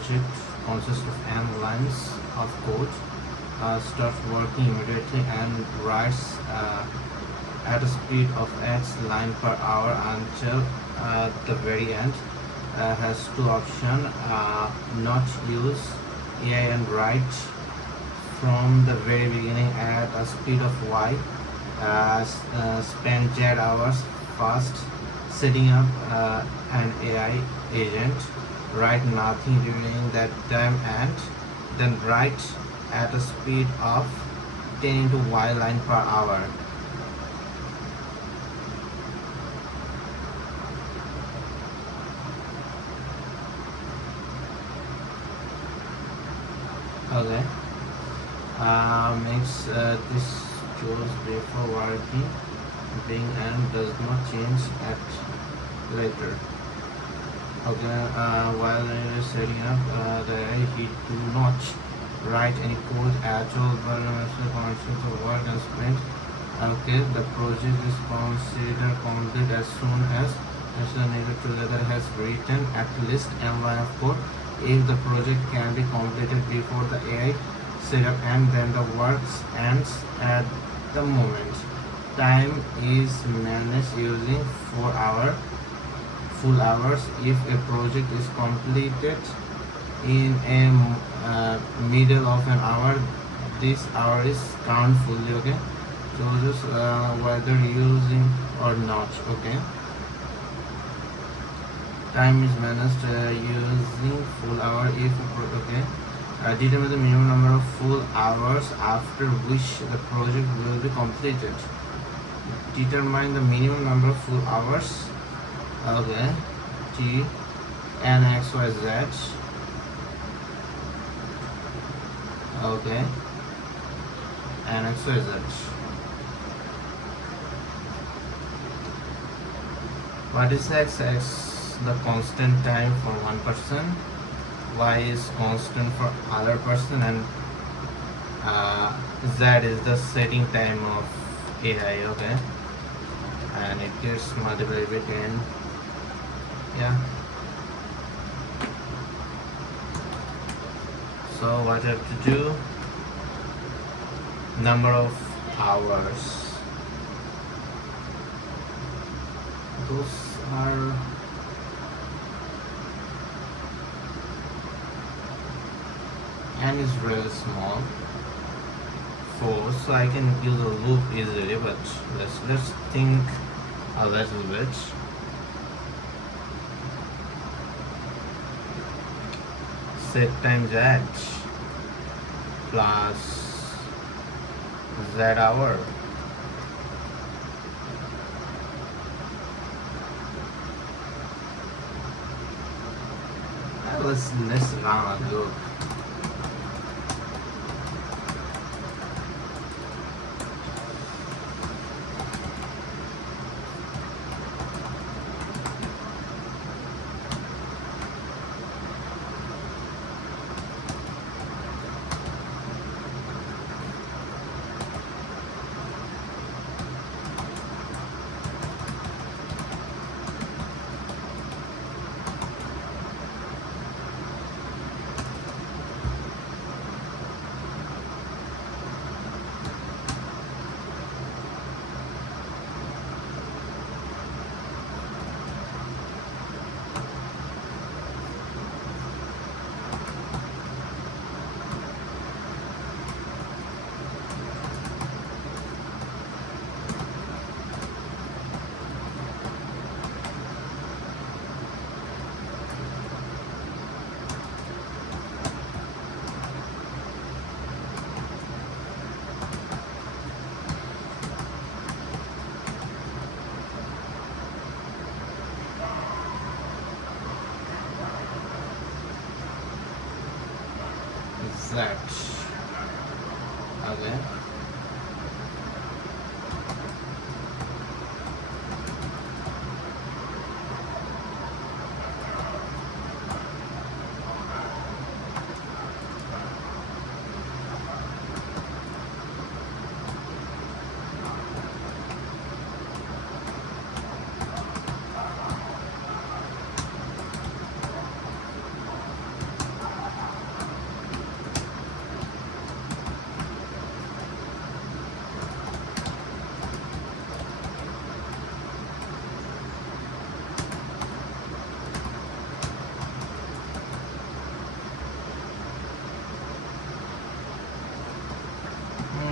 project consists of n lines of code starts working immediately and writes at a speed of x line per hour until the very end. Has two options: not use AI and write from the very beginning at a speed of y, spend jet hours fast setting up an AI agent, write nothing during that time, and then write at a speed of 10 into y line per hour. Okay. Makes this choose before working being and does not change at later. Okay. While setting up the AI, he do not write any code at all, but functions of work and sprint. Okay, the project is considered complete as soon as the neighbor together has written at least m line of code. If the project can be completed before the AI setup and then the works ends at the moment. Time is managed using 4 full hours. If a project is completed in a middle of an hour, this hour is count fully. Okay, so just whether using or not. Okay, time is managed using full hour if okay. Determine the minimum number of full hours after which the project will be completed. Determine the minimum number of full hours. Okay, T N X Y Z. Okay, and X Y Z. What is X? X the constant time for one person. Y is constant for other person, and Z is the setting time of AI. Okay, and it gets multiplied between so what I have to do, number of hours, those are n is really small, 4, so I can use a loop easily, but let's think a little bit. Set times z plus z hour let's run a loop. Z. Okay.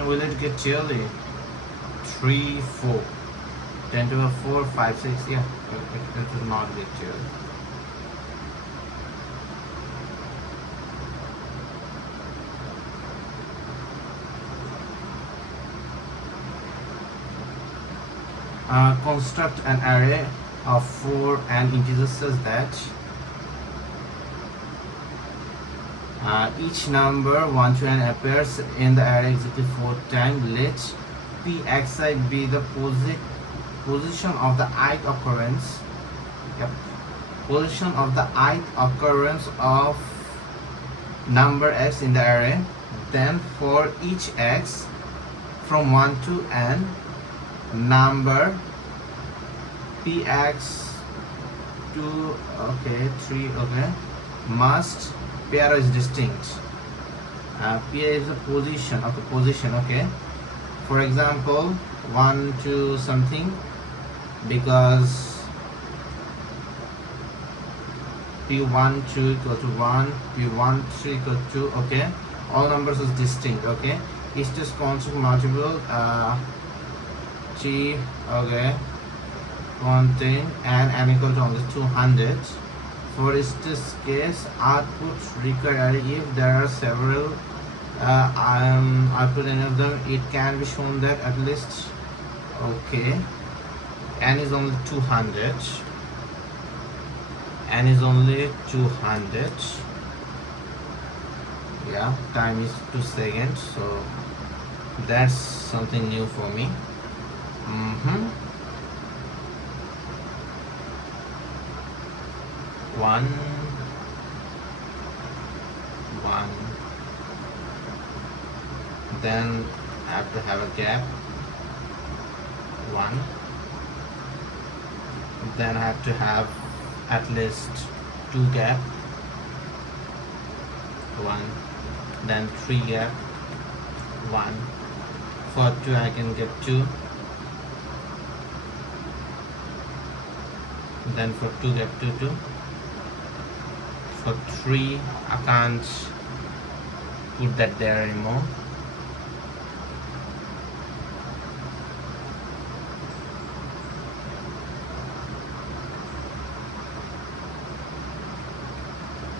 will it get yearly? 3, 4. 10 to the 4, 5, 6. Yeah, it will not get yearly. Construct an array of 4 and integers such that each number 1 to n appears in the array exactly 4 times. Let pxi be the position of the ith occurrence. Yep. Position of the ith occurrence of number x in the array. Then for each x from 1 to n, number px 2, okay, 3, okay, must pair is distinct. P is a position, okay, position, okay. For example, 1 to something, because p1 2 equal to 1, p1 3 equal to 2, okay. All numbers is distinct, okay. It's just constant multiple, g, okay, one thing, and n equal to only 200. For this case, output required if there are several output any of them, it can be shown that at least, okay, n is only 200, n is only 200. Yeah, time is 2 seconds, so that's something new for me. One, then I have to have a gap, 1, then I have to have at least 2 gap, 1, then 3 gap, 1, for 2 I can get 2, then for 2 gap 2, 2, for 3 I can't put that there anymore.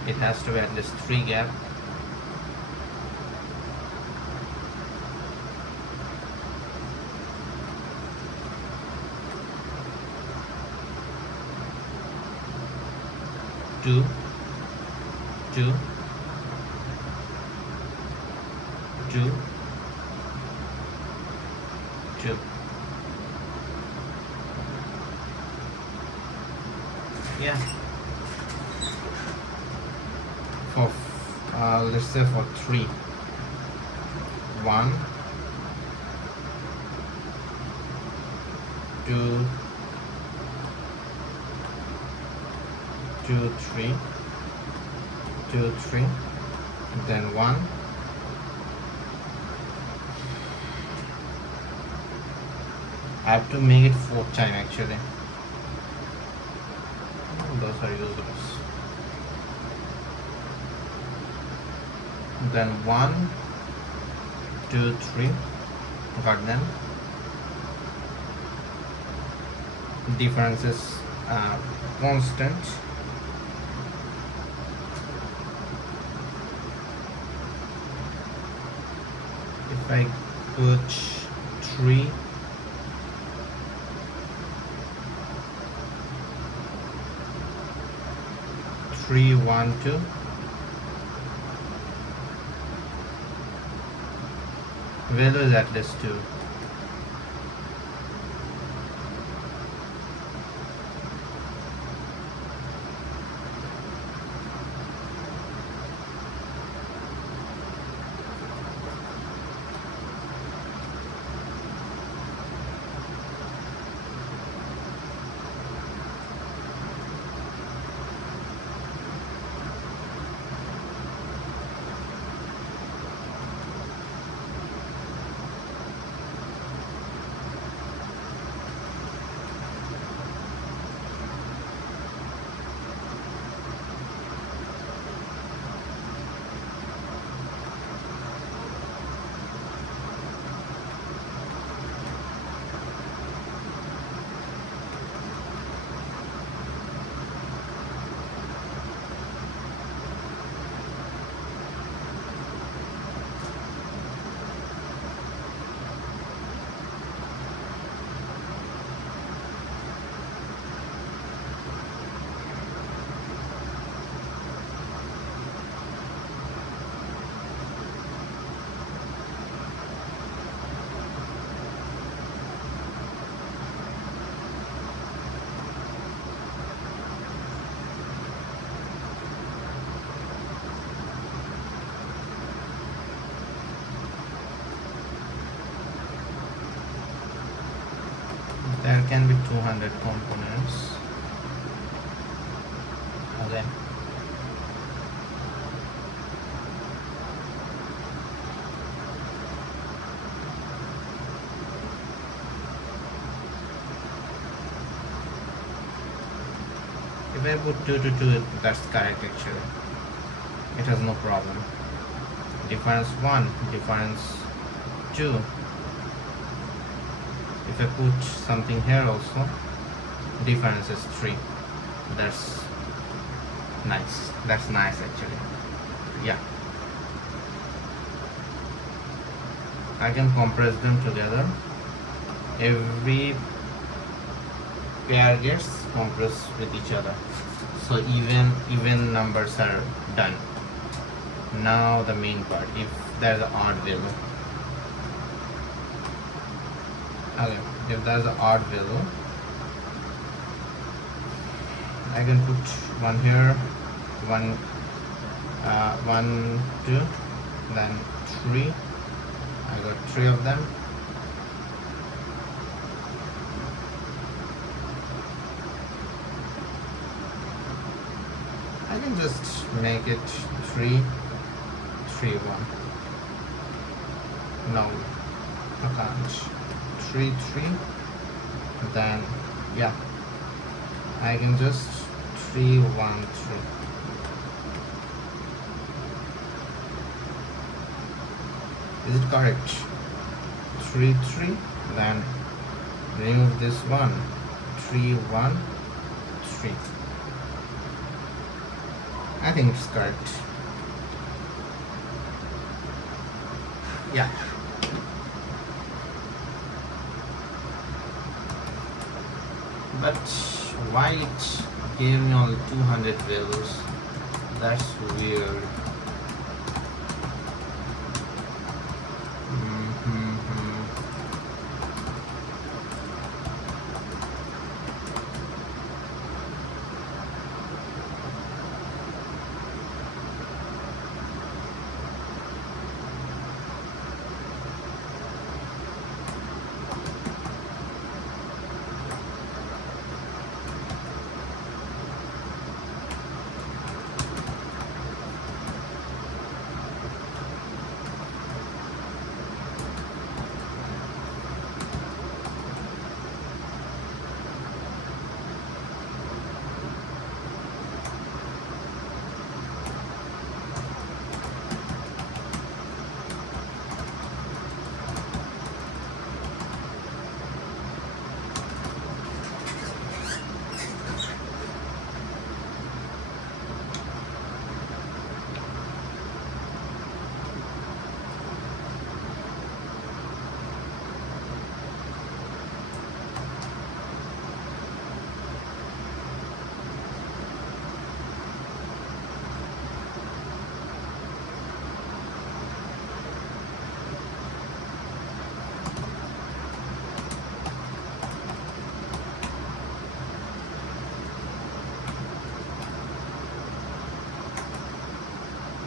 It has to be at least 3 gap. Two, 2, 2, 2. Yeah. For let's say for 3, 1, 2, 2, 3, 2, 3, then 1, I have to make it 4 times actually. Those are useless. Then 1, 2, 3, got them. Difference is constant. If I put 3, 3, 1, 2, value is at least 2. can be 200 components. Okay. If I put 2 to 2, that's correct actually. It has no problem. Difference 1, difference 2. If I put something here also, difference is 3. That's nice. That's nice actually. Yeah. I can compress them together. Every pair gets compressed with each other. So even numbers are done. Now the main part, if there's an odd value. Okay, if there's an odd value, I can put one here, one, 2, then 3. I got 3 of them. I can just make it 3, 3, 1. No, I can't. 3, 3. Then, yeah, I can just 3, 1, 3. Is it correct? 3, 3. Then remove this one. 3, 1, 3. I think it's correct. Yeah. But why it gave me only 200 values? That's weird.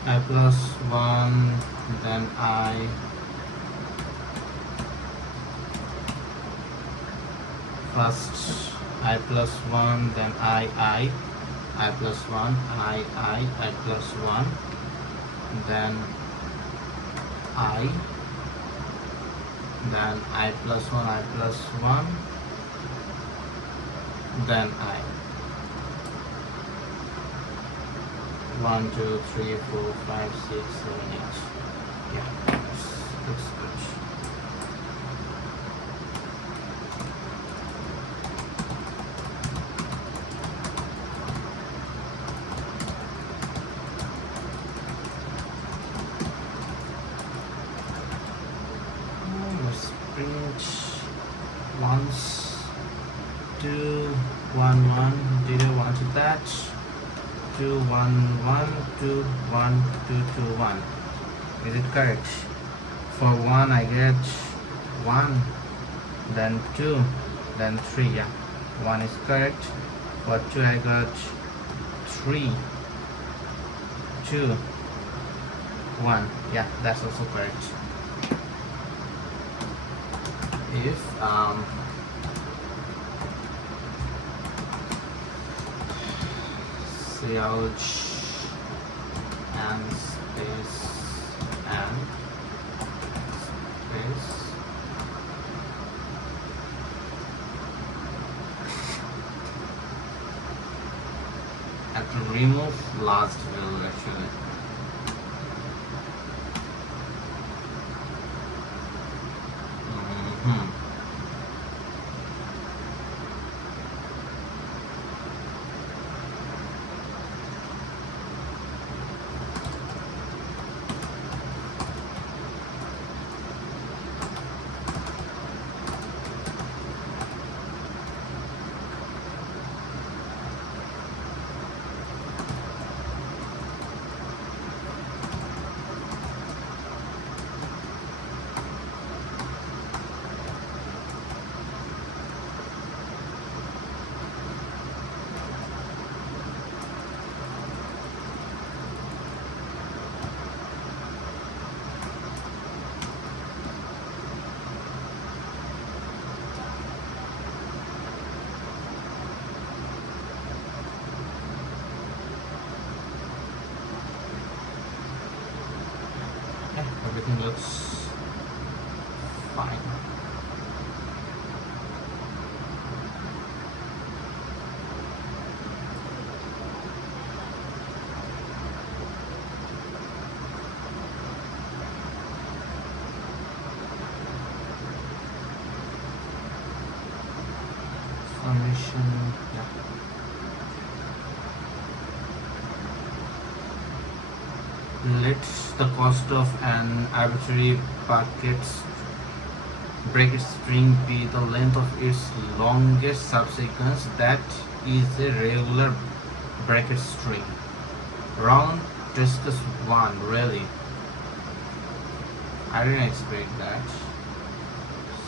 I plus 1, then I first I plus 1, then I plus 1, I plus 1, then I plus 1, I plus 1, then I. 1, 2, 3, 4, 5, 6, 7, 8. Yeah, looks good. Let's print once, 2, 1, 1, 0, 1 to that. 2, 1, 1, 2, 1, 2, 2, 1. Is it correct? For 1 I get 1, then 2, then 3. Yeah, 1 is correct. For 2 I got 3, 2, 1. Yeah, that's also correct. If ouch and space and space. I have to remove last value actually. Everything looks fine. Summation, yeah. Let the cost of an arbitrary bracket string be the length of its longest subsequence that is a regular bracket string. Round discuss 1, really? I didn't expect that.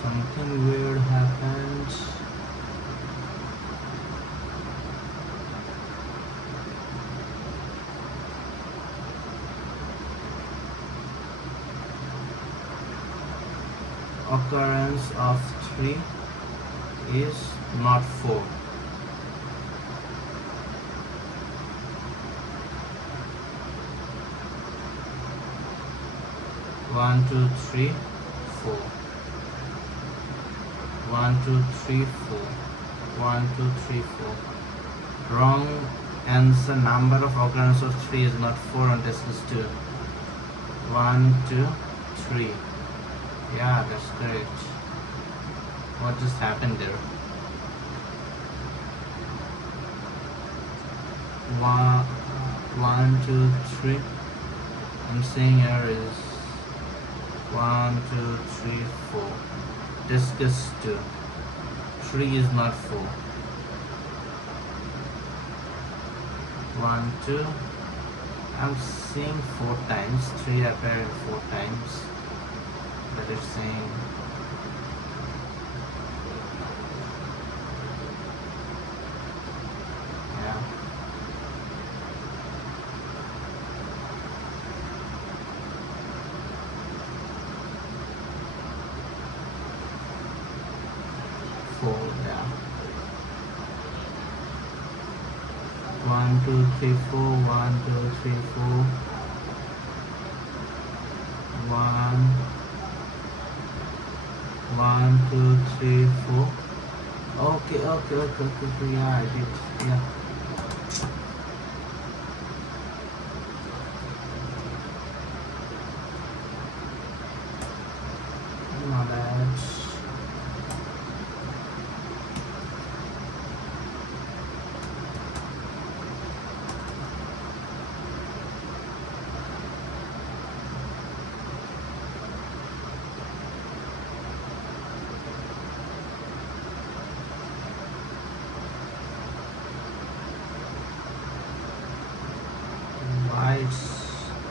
Something weird happened. Occurrence of 3 is not 4. One, two, three, 4. 1, 2, 3, 4. 1, 2, 3, 4. Wrong answer. Number of occurrence of 3 is not 4 on discuss 2. 1, 2, 3. Yeah, that's correct. What just happened there? 1, 2, 3. I'm saying here is 1, 2, 3, 4. Discuss 2. 3 is not 4. 1, 2. I'm seeing 4 times. 3 appeared 4 times. But it's saying yeah. Four, yeah. 1, 2, 3, 4. 1, 2, 3, 4. 1, 2, 3, 4. Okay. Yeah, I did. Yeah. My bad.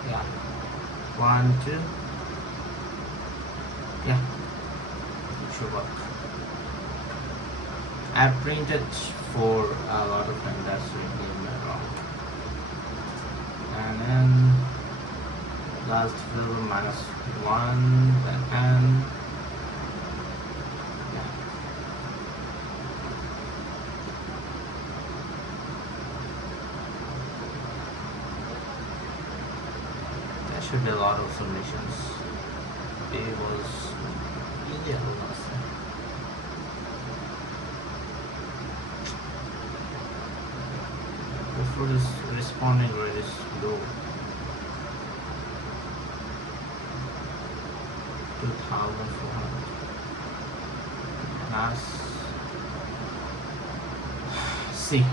Yeah. 1, 2. Yeah, it should work. I printed 4 a lot of time, that's really wrong. And then last fill -1, then n. completed a lot of submissions. It was easier last time. Before is responding rate is low. 2,400. Nice. See.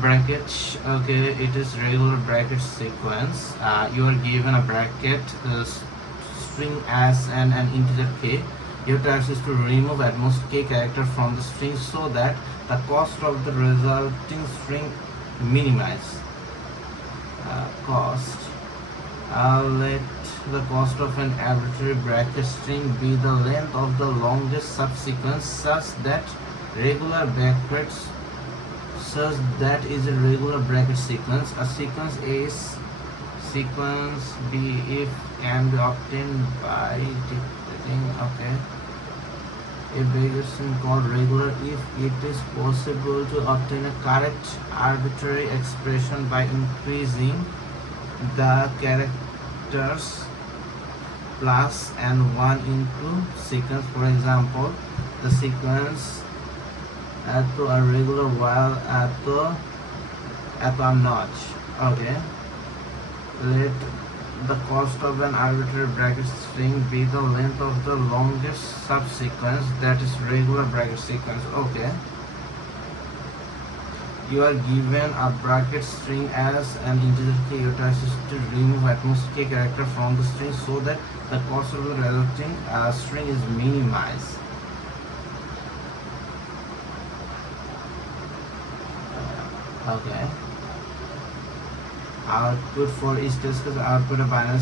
Bracket. Okay, it is regular bracket sequence. You are given a bracket string as an integer k. Your task is to remove at most k character from the string so that the cost of the resulting string minimize. Cost. Let the cost of an arbitrary bracket string be the length of the longest subsequence such that is a regular bracket sequence. A sequence A is sequence B if can be obtained by dictating a bracket string called regular if it is possible to obtain a correct arbitrary expression by increasing the characters plus and 1 into sequence. For example, the sequence at a regular while at a notch. Okay, let the cost of an arbitrary bracket string be the length of the longest subsequence, that is regular bracket sequence. Okay, you are given a bracket string as an integer k. Your task is to remove at most k character from the string so that the cost of the resulting string is minimized. Okay. Output for each task is output a binary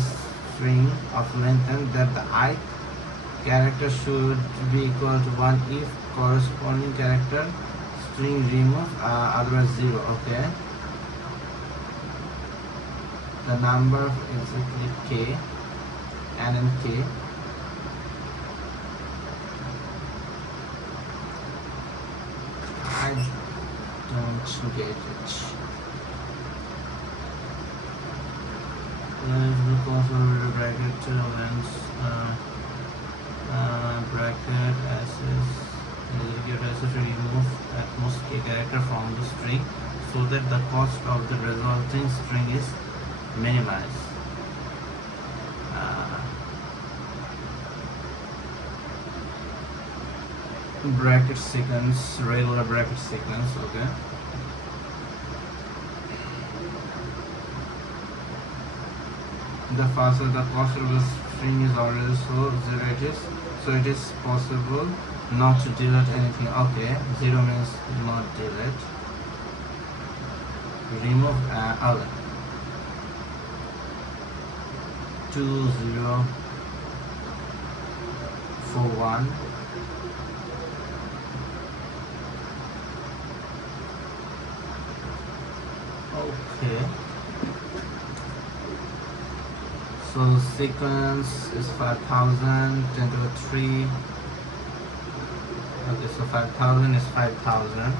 string of length and that the ith character should be equal to 1 if corresponding character string remove, otherwise 0. Okay. The number of exactly k and in k. I don't get it. Look also the bracket length bracket access execute access to remove at most k character from the string so that the cost of the resulting string is minimized. Bracket sequence, regular bracket sequence. Okay. The faster the cost of the string is already so it is possible not to delete anything. Okay, 0 means not delete. Remove 2 0 4 1. Okay. So sequence is 5,000, 10 to the 3. Okay, so 5,000 is 5,000.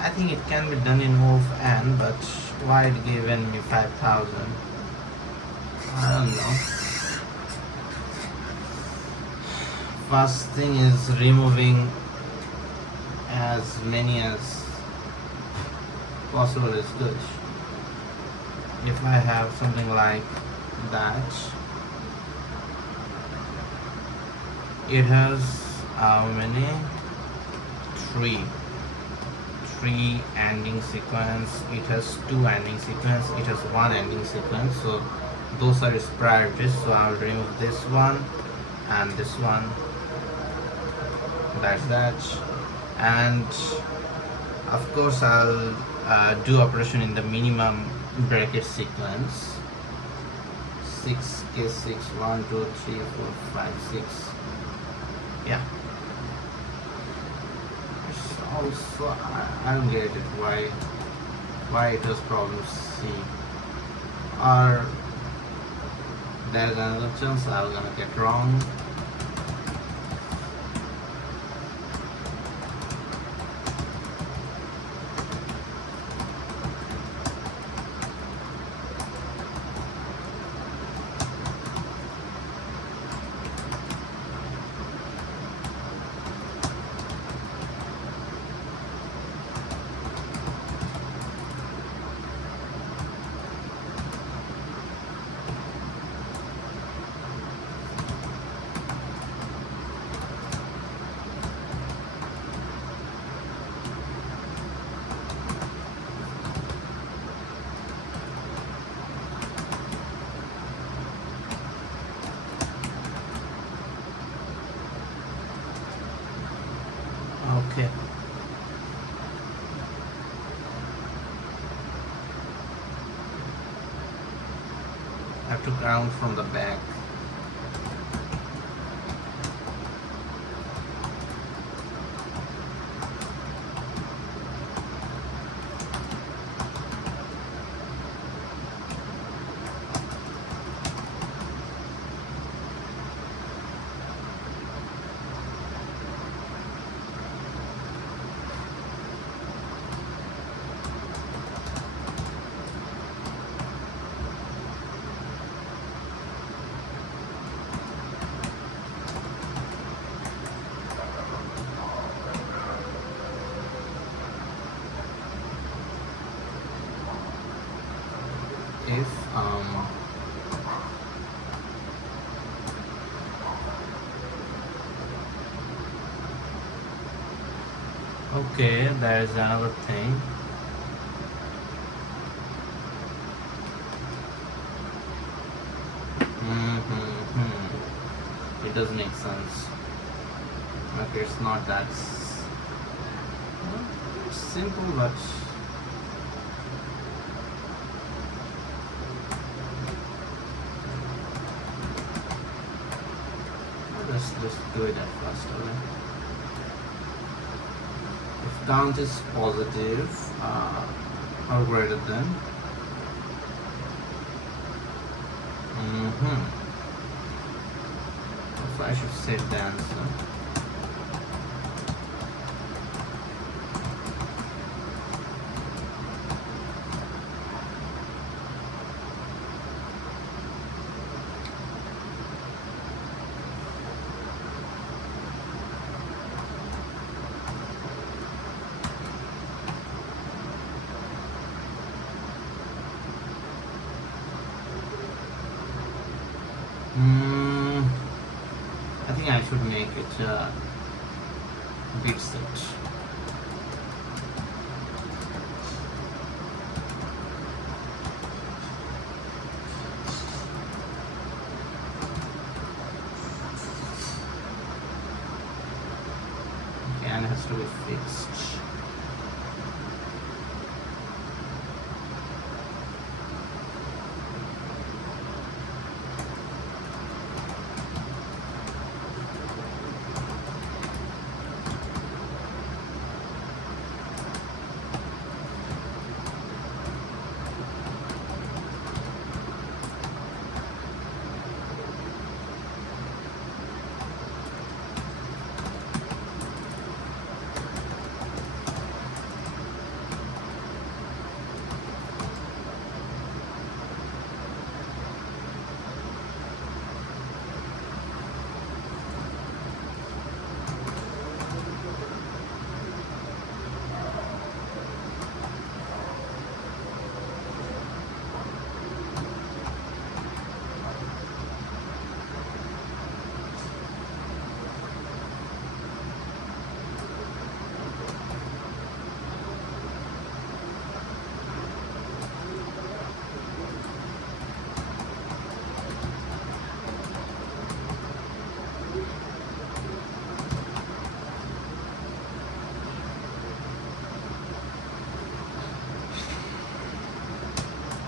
I think it can be done in O of n, but why it given me 5,000? I don't know. First thing is removing as many as possible is good. If I have something like that, it has how many? Three ending sequence. It has 2 ending sequence. It has 1 ending sequence. So those are its priorities. So I'll remove this one and this one. That's that. And of course I'll do operation in the minimum bracket sequence. 6k6 1 2 3 4 5 6. Yeah. Also I don't get it why it was problem C, or there's another chance I'm gonna get wrong. Okay. I have to count from the back. If okay, there's another thing. It doesn't make sense. Okay, it's not that simple, but let's just do it at first. Okay? If count is positive or greater than so I should set the answer. I think I should make it a bit set. Okay, and it has to be fixed.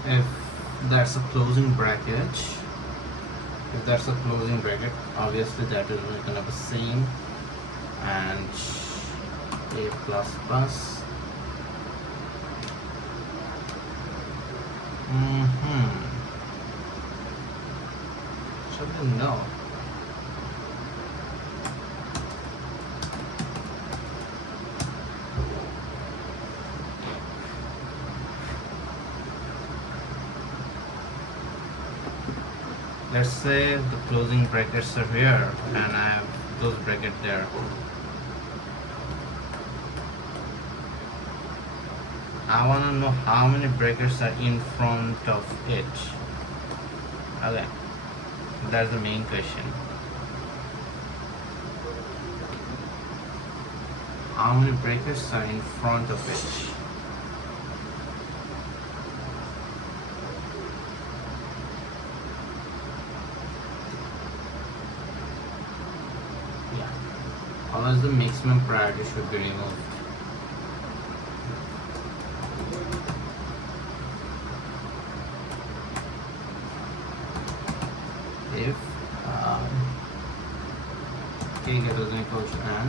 If that's a closing bracket, obviously that is gonna be same and a plus plus. Should know. Let's say the closing brackets are here and I have those brackets there. I want to know how many brackets are in front of it. Okay, that's the main question. How many brackets are in front of it? always the maximum priority should be removed. If k greater than equal to n,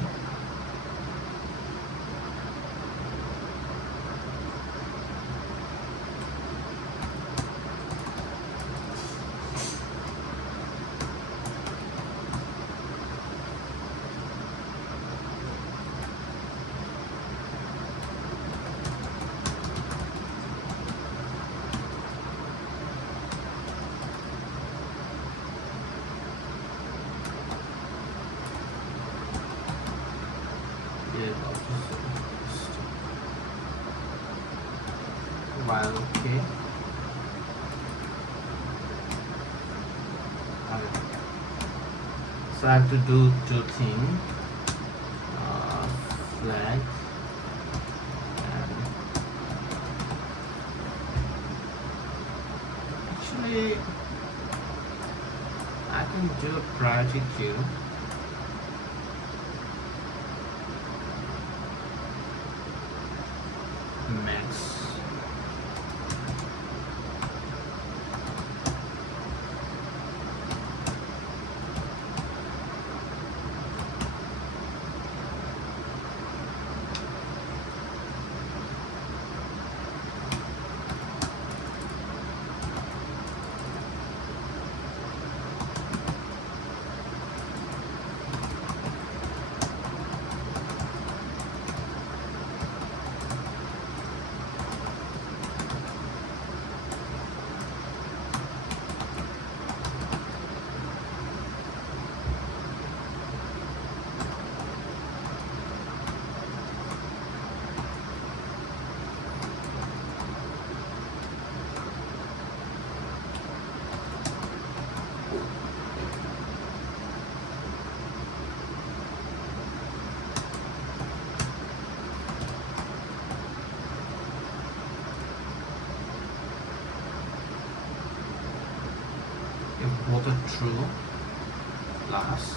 while k. Okay. So I have to do two things. Flag and actually I can do a priority queue. Max. If both are true, last.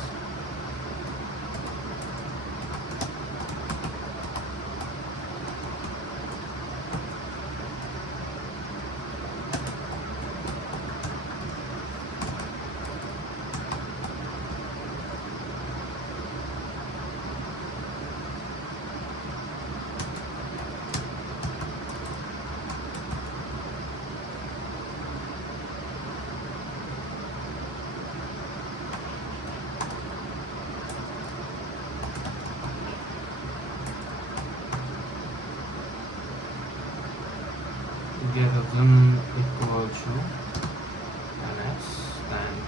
Greater than equal to ns and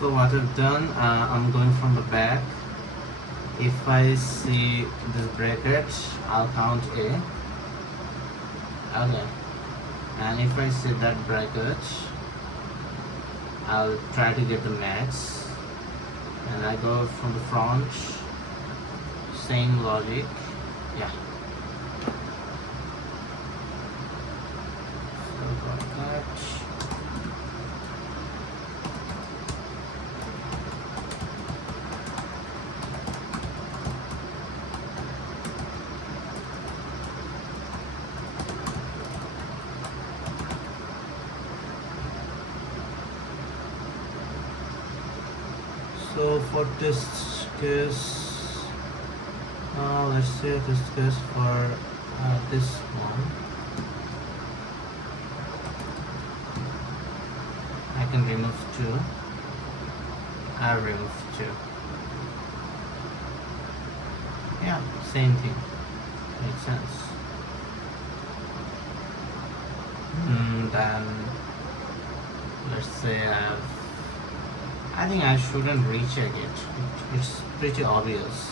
so what I've done, I'm going from the back. If I see this bracket, I'll count A. Okay. And if I see that bracket, I'll try to get the max, and I go from the front, same logic. Yeah, so got that. So for this case, let's say this case for this one, I can remove 2. I remove 2. Yeah, same thing. Makes sense. Then let's say I think I shouldn't recheck it. It's pretty obvious.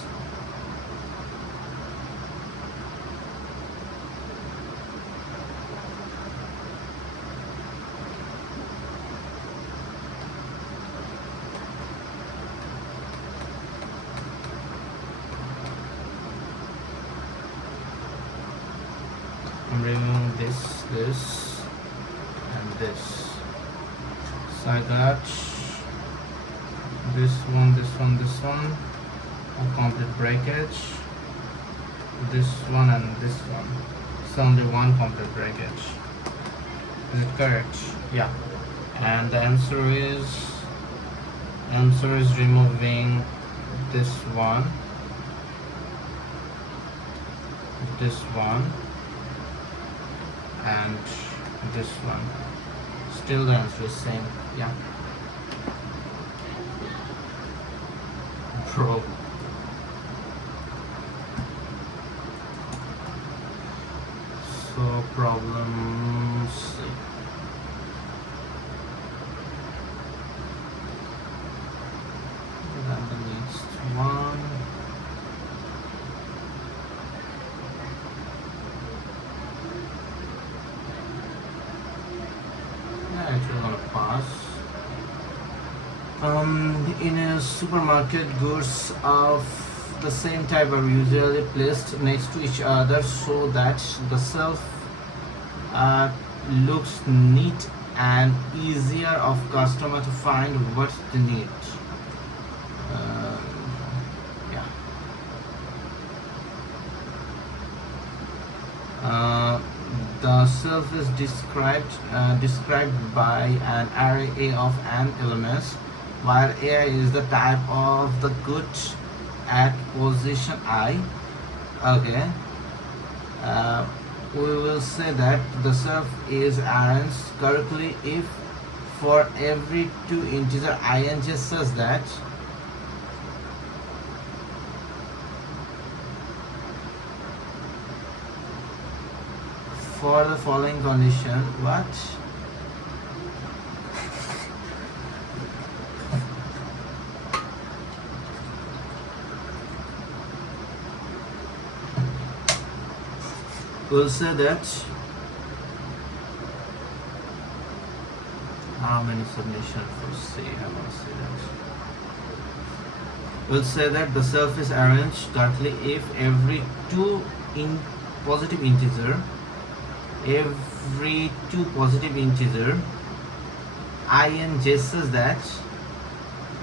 I'm removing this, and this. So I got this one, a complete breakage, this one and this one. It's only one complete breakage. Is it correct? Yeah. And the answer is removing this one, and this one. Still the answer is same. Yeah. Bro. So problem C. Then the next one. Yeah, it's gonna pass. In a supermarket, goods of the same type are usually placed next to each other so that the shelf looks neat and easier of customer to find what they need. Yeah. The shelf is described by an array of n elements, while A is the type of the good at position I. Okay. We will say that the shelf is arranged correctly if for every 2 integer ing such that for the following condition. What? We'll say that how many submissions for C? I want to say that. We'll say that the shelf is arranged correctly if every 2 positive integer ing says that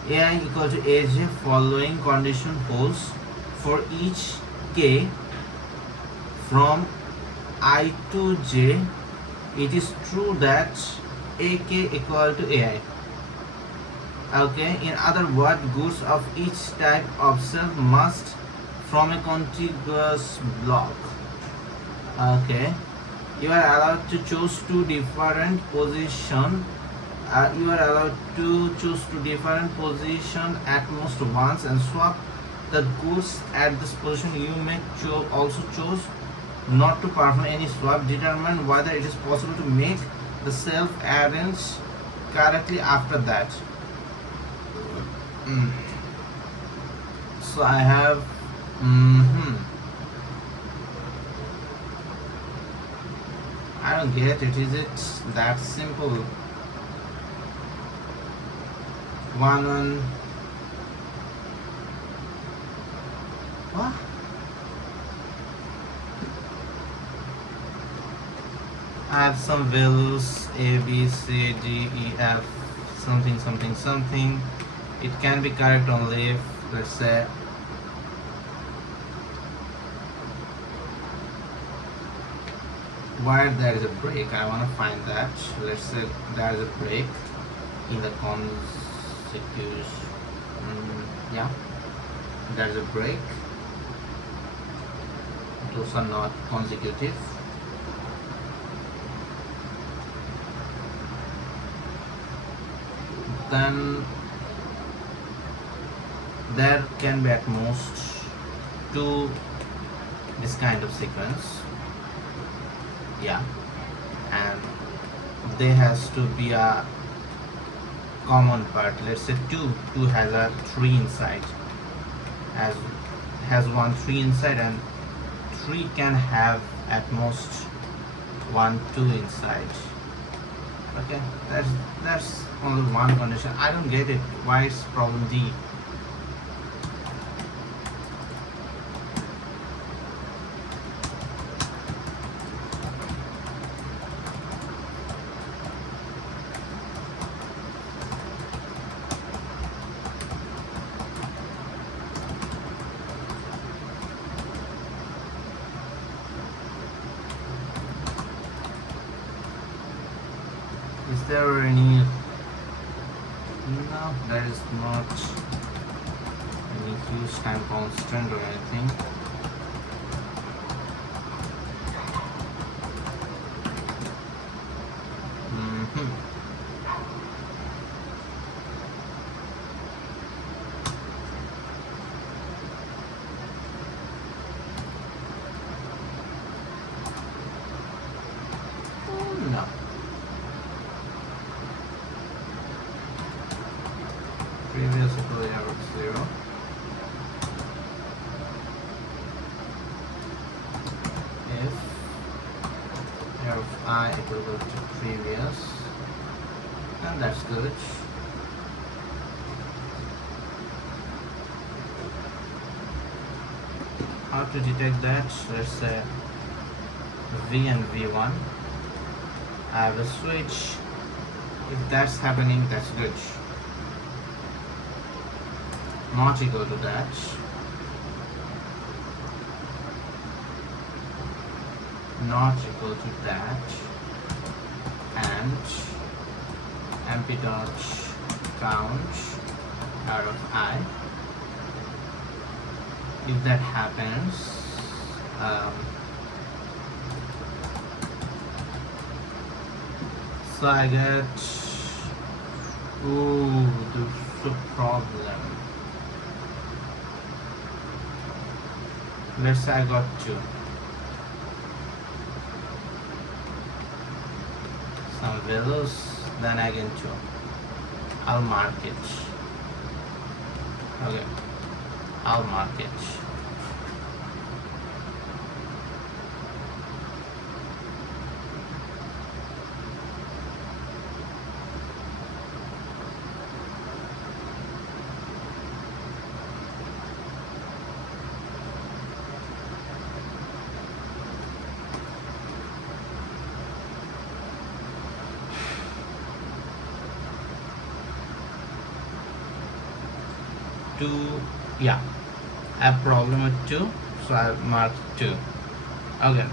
ai equal to aj following condition holds for each k from I to j. It is true that ak equal to ai. Okay, in other words, goods of each type of shelf must from a contiguous block. Okay, you are allowed to choose 2 different position. You are allowed to choose 2 different position at most once and swap the goods at this position. You may also choose not to perform any swap. Determine whether it is possible to make the shelf arrange correctly after that. So I have I don't get it. Is it that simple? one on what? I have some values A, B, C, D, E, F, something, something, something. It can be correct only if, let's say, where there is a break. I want to find that. Let's say there is a break in the consecutive. Yeah, there is a break. Those are not consecutive. Then there can be at most two this kind of sequence. Yeah, and there has to be a common part. Let's say 2 has a 3 inside, has 1 3 inside, and 3 can have at most 1 2 inside. Okay, that's only one condition. I don't get it. Why is problem D? Is there any? No, there is not any huge time constant or anything. No. Previous equal to average 0. If f of I equal to previous, and that's good. How to detect that? Let's say V and V1. I have a switch. If that's happening, that's good. Not equal to that. Not equal to that. And MP dot count out of I. If that happens, so I get, ooh, there's a problem. Let's say I got 2. Some values, then again 2. I'll mark it. Okay, I'll mark it. Yeah, I have problem with 2, so I marked 2. Okay,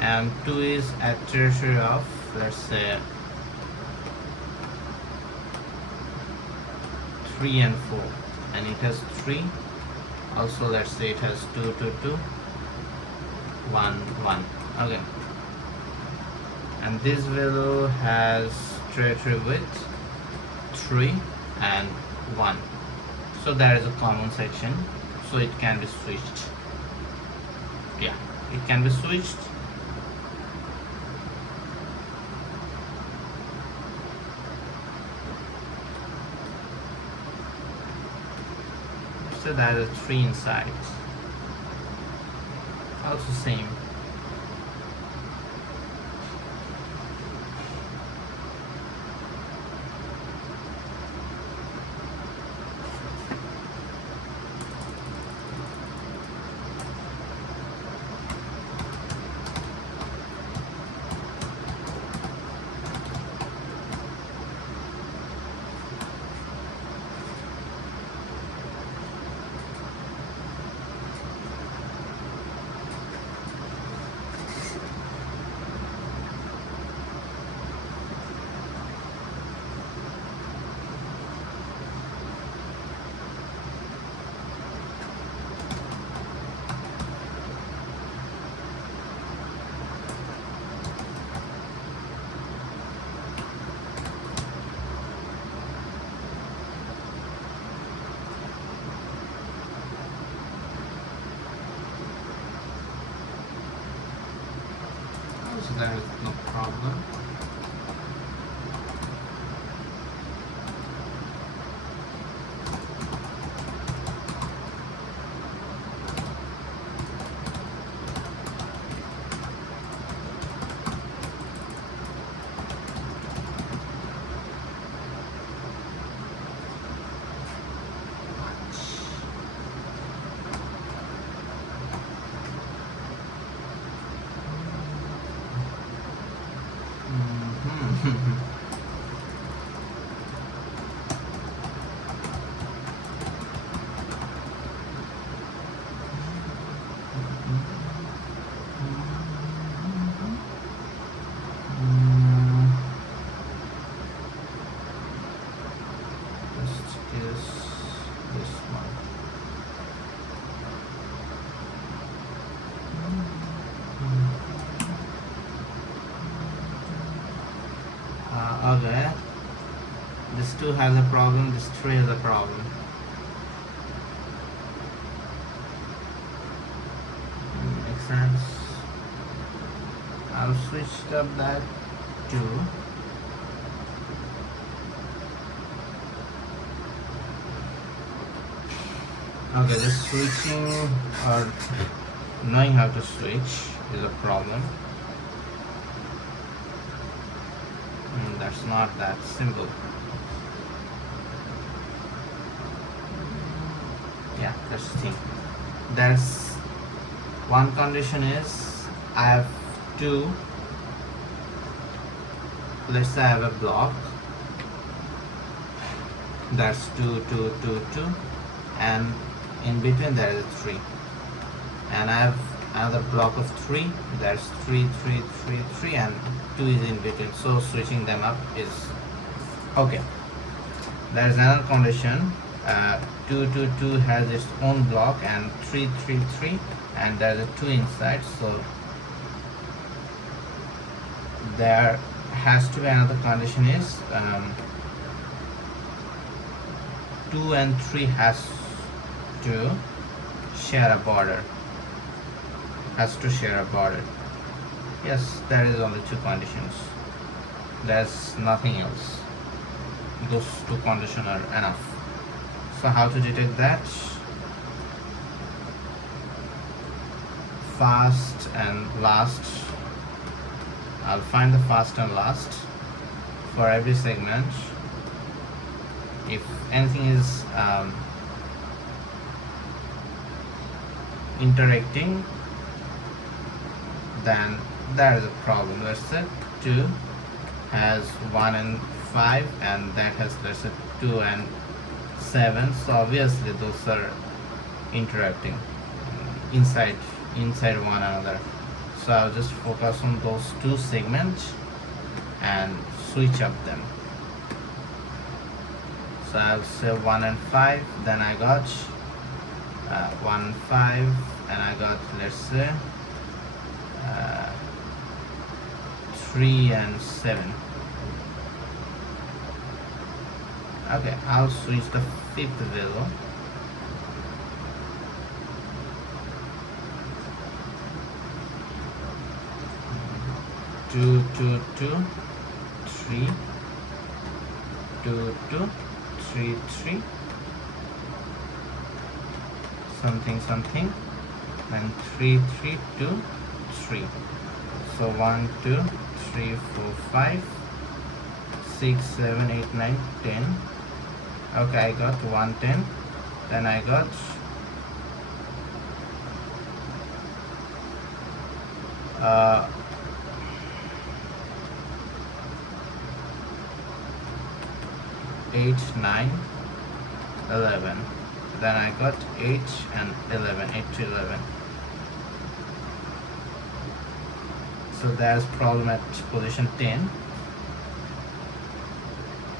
and 2 is at territory of, let's say, 3 and 4, and it has 3. Also, let's say it has 2 2 2 1 1. Okay, and this value has territory with 3 and 1. So there is a common section, so it can be switched. Yeah, it can be switched. So there is a 3 inside. Also same. so there is no problem. Okay, this 2 has a problem, this 3 has a problem. Makes sense. I'll switch up that 2. Okay, the switching or knowing how to switch is a problem. That's not that simple. Yeah, that's the thing. There's one condition is I have 2. Let's say I have a block. That's 2, 2, 2, 2, and in between there is 3. And I have another block of 3. There's 3, 3, 3, 3, and 2 is in between. So switching them up is okay. There's another condition. 2, 2, 2 has its own block, and 3, 3, 3, and there's a 2 inside. So there has to be another condition is 2 and 3 has to share a border. Yes, there is only 2 conditions. There's nothing else. Those 2 conditions are enough. So how to detect that? First and last. I'll find the first and last for every segment. If anything is interacting, then there is a problem. Let's say 2 has 1 and 5, and that has, let's say, 2 and 7. So obviously those are interacting inside one another. So I'll just focus on those 2 segments and switch up them. So I'll say 1 and 5, then I got 1, 5, and I got, let's say, 3 and 7. Okay, I'll switch the 5th value. Two, 2, 2, 3, 2, 2, 3, 3, something, something, and 3, 3, 2, 3. So 1, 2, 3, 4, 5, 6, 7, 8, 9, 10. Okay, I got 110. Then I got 8, 9, 11. Then I got 8 and 11, 8 to 11. So there's problem at position 10.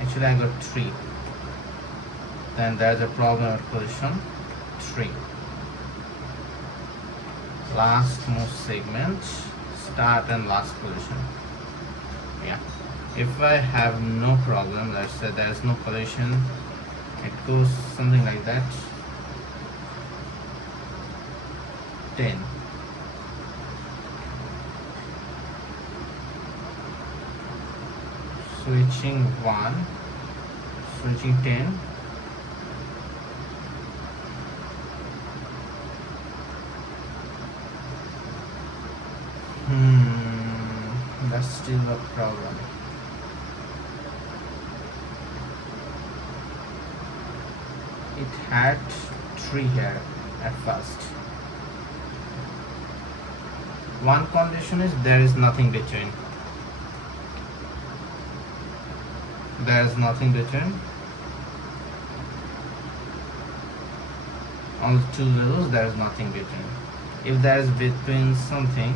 Actually I got 3. Then there's a problem at position 3. Last most segment, start and last position. Yeah. If I have no problem, let's say there's no collision, it goes something like that. 10. switching 1, switching 10. That's still a problem. It had 3 here at first. One condition is there is nothing between. There is nothing between. On the 2 zeros there is nothing between. If there is between something,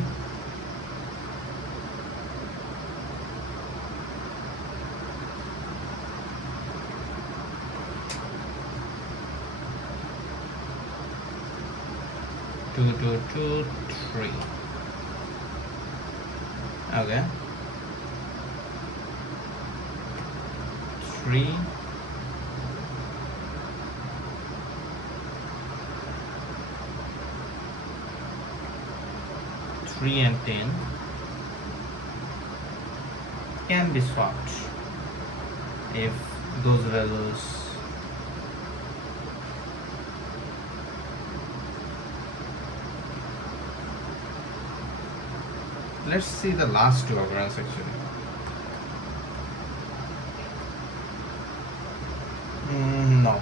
two, two, two, 3. Okay. 3. 3 and 10 can be swapped if those values let's see the last 2 occurrences actually. No.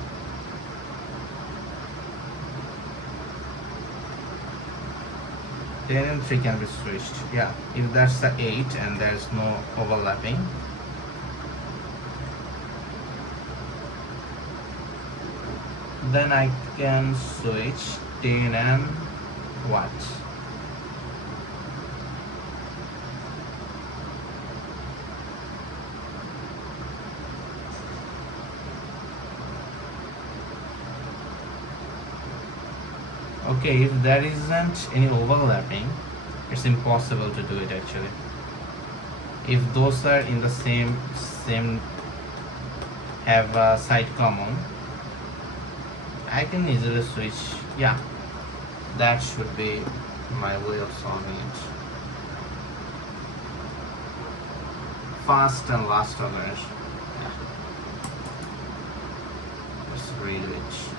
Ten and 3 can be switched. Yeah, if that's the 8 and there's no overlapping. Then I can switch 10 and what? Okay, if there isn't any overlapping, it's impossible to do it actually. If those are in the same have a side common, I can easily switch. Yeah, that should be my way of solving it. First and last occurrence. Yeah. Let's read it.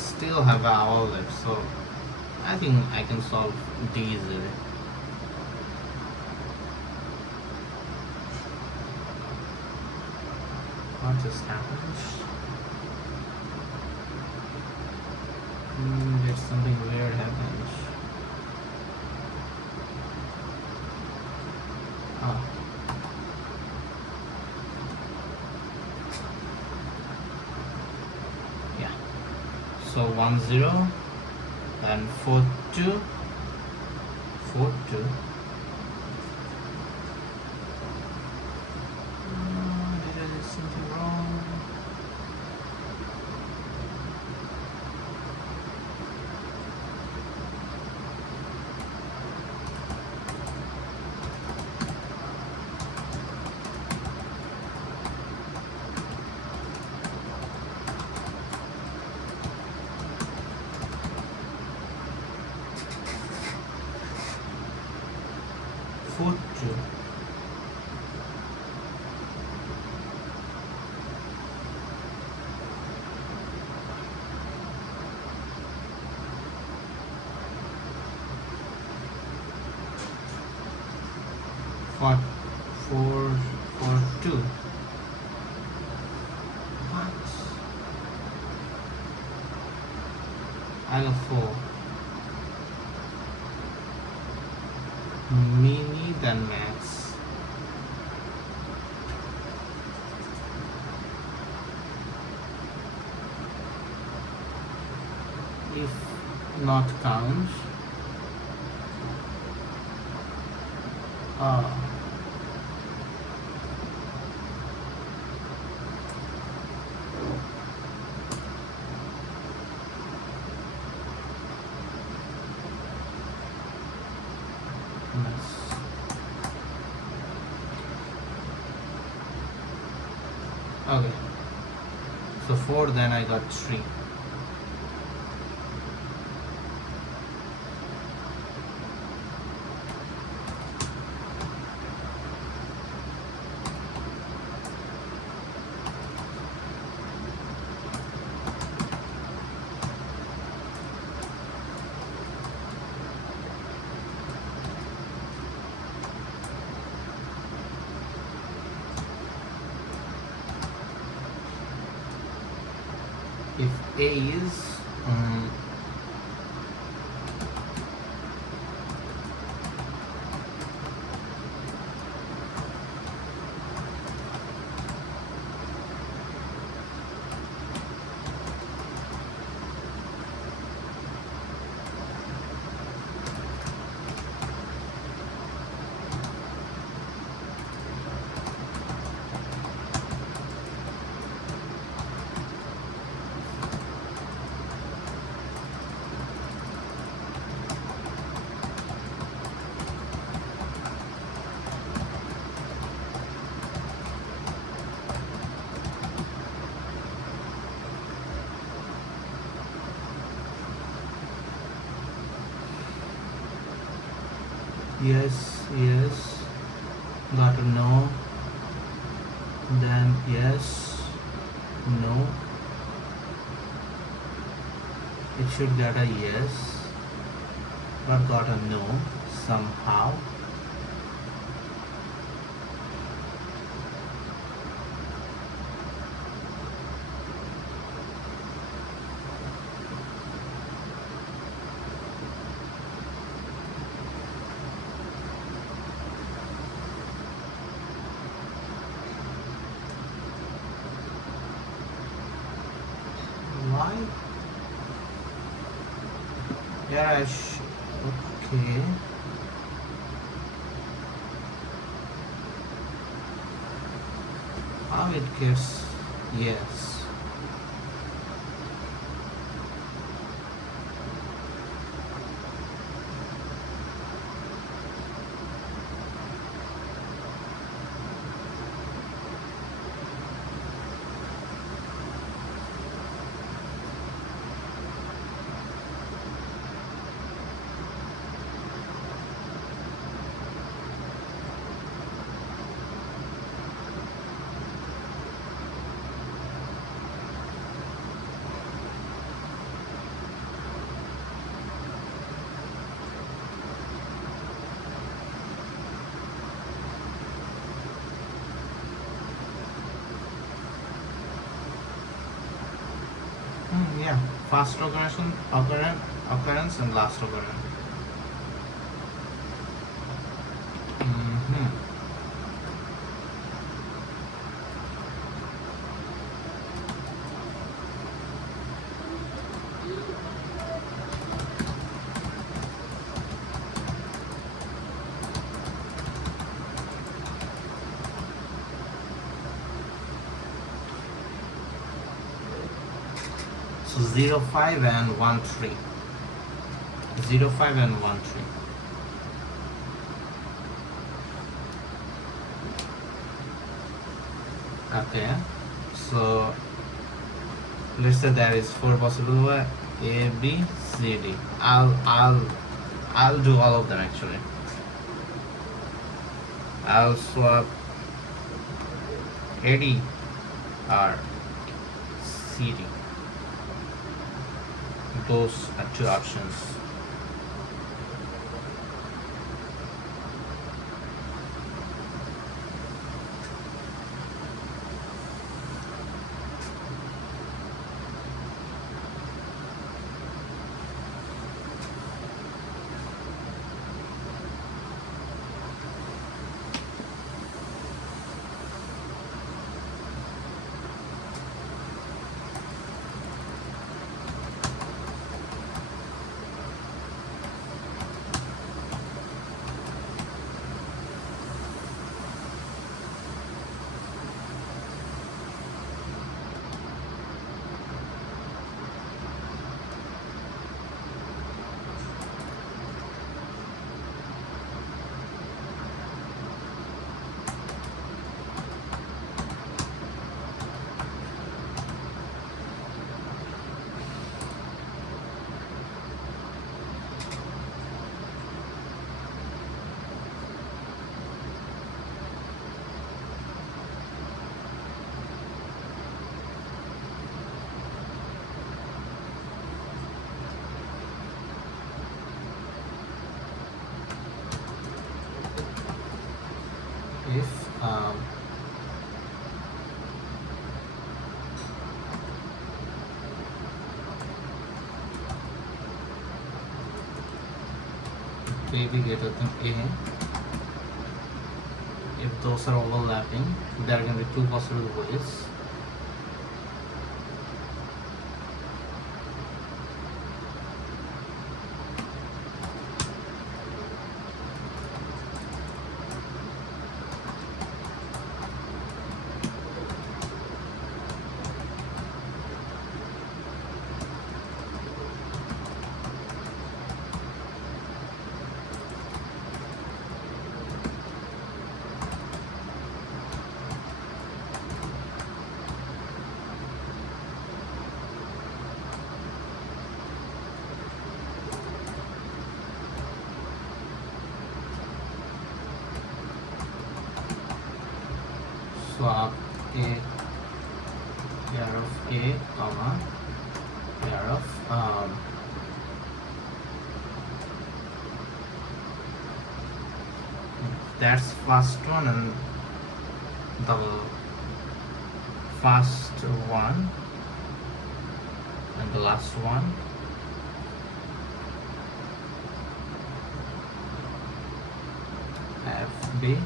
still have vowel left, so I think I can solve D easily. What just happened? There's something weird happened. Oh. Yeah. So 1 0 and 4 2 4 2. Did I do something wrong? Four two. Four, 2. What? I got 4. Mini than max. If not count, nice. Okay, so 4, then I got 3. If A is yes, got a no, then yes, no, it should get a yes, but got a no somehow. Why? Yeah, okay. How it gets yes? Yeah, first occurrence and last occurrence. Mm-hmm. So 0, 5 and 1, 3. 0, 5 and 1, 3. Okay, so let's say there is 4 possible way: A, B, C, D. I'll do all of them actually. I'll swap AD or CD. Those are two options. If B greater than A, if those are overlapping, there are going to be two possible ways. Swap A, pair of A, comma, pair of that's first one and the first one and the last one. FB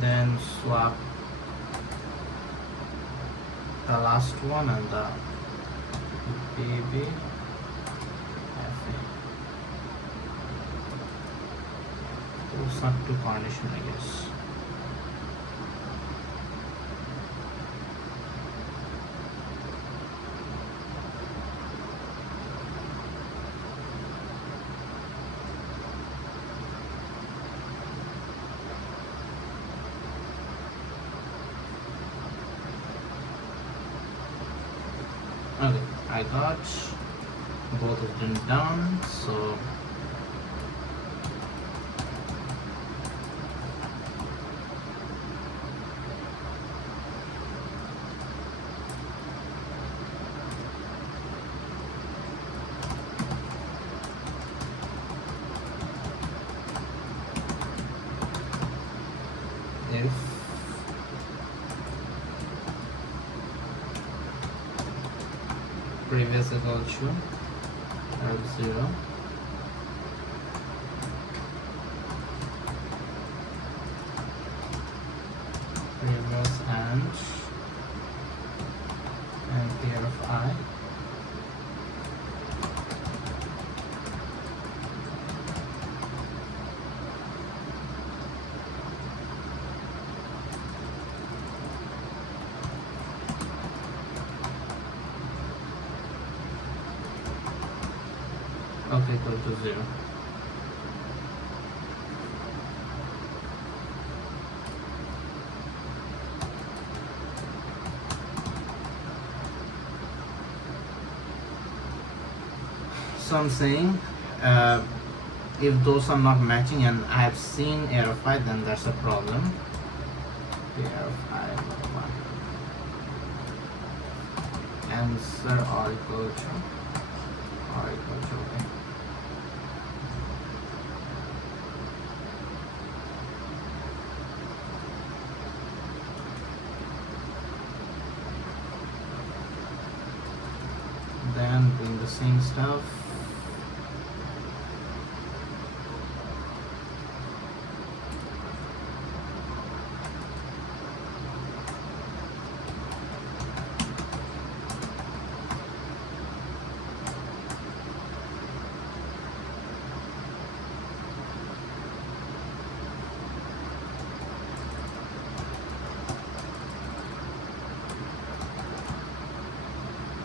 then swap the last one and the BB FA. Those are two condition, I guess. Okay, I got both of them down, so previous equal to F0. Previous and pair of I. Okay, equal to 0. So I'm saying if those are not matching and I have seen error of I, then that's a problem. Pair of I over 1. Answer or equal to okay. Then doing the same stuff.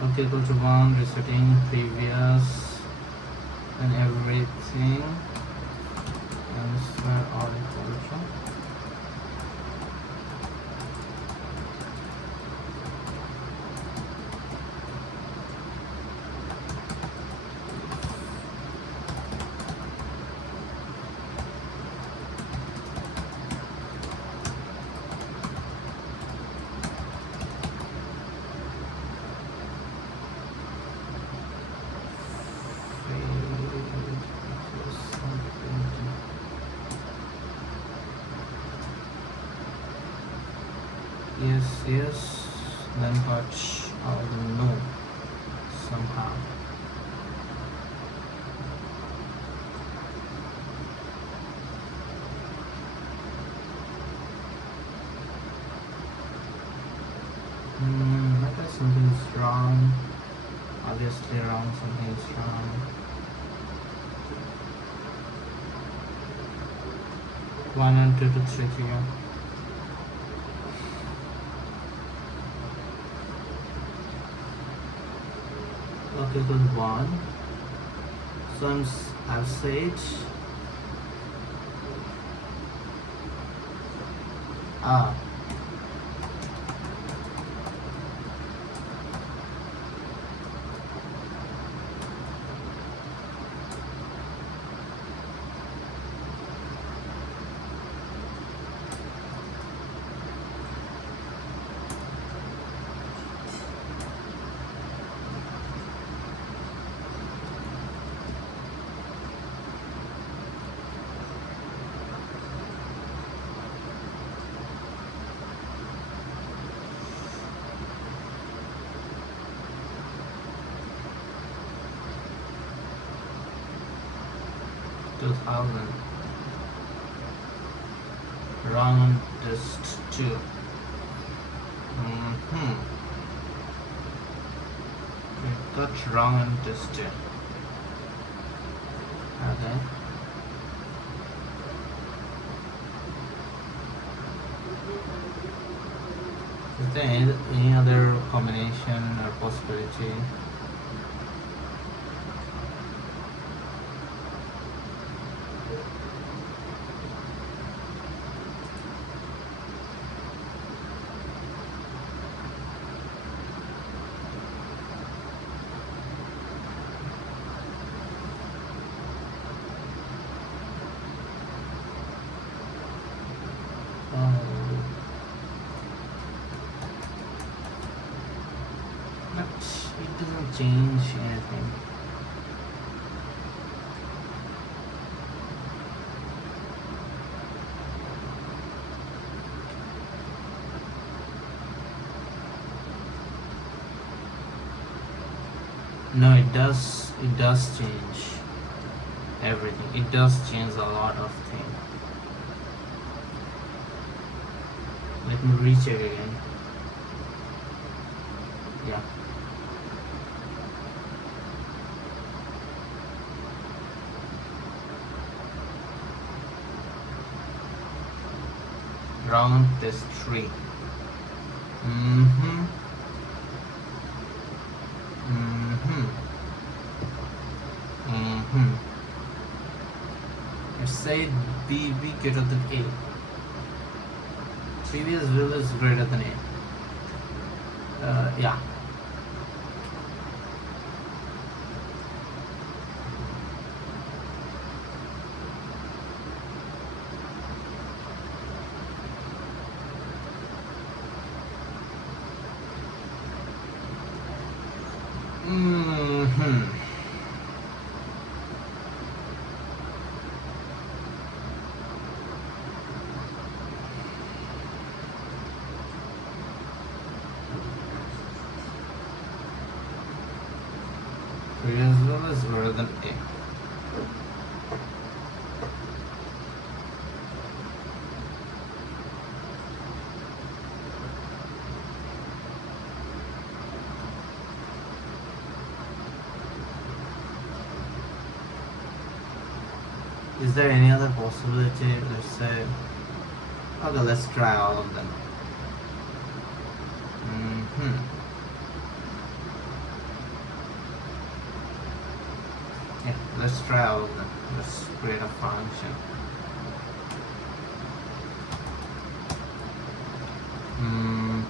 Okay, equal to 1, resetting previous and everything. Answer or equal to. Yes, then touch or no somehow. Okay, something's wrong. Obviously wrong, something's wrong. One and two to three here. Okay, good 1. So I've said round just 2. We got round just 2. Okay. Is there any other combination or possibility? But it doesn't change anything. No, it does change everything. It does change a lot of things. Let me recheck again. Yeah. Round test 3. Mm-hmm. Mm-hmm. Mm-hmm. It said BB greater than A. Previous will is greater than A. Yeah. Mm-hmm. Previous will is greater than A. Is there any other possibility? Let's say, okay, let's try all of them. Mm-hmm. Yeah, let's try all of them. Let's create a function. Mm.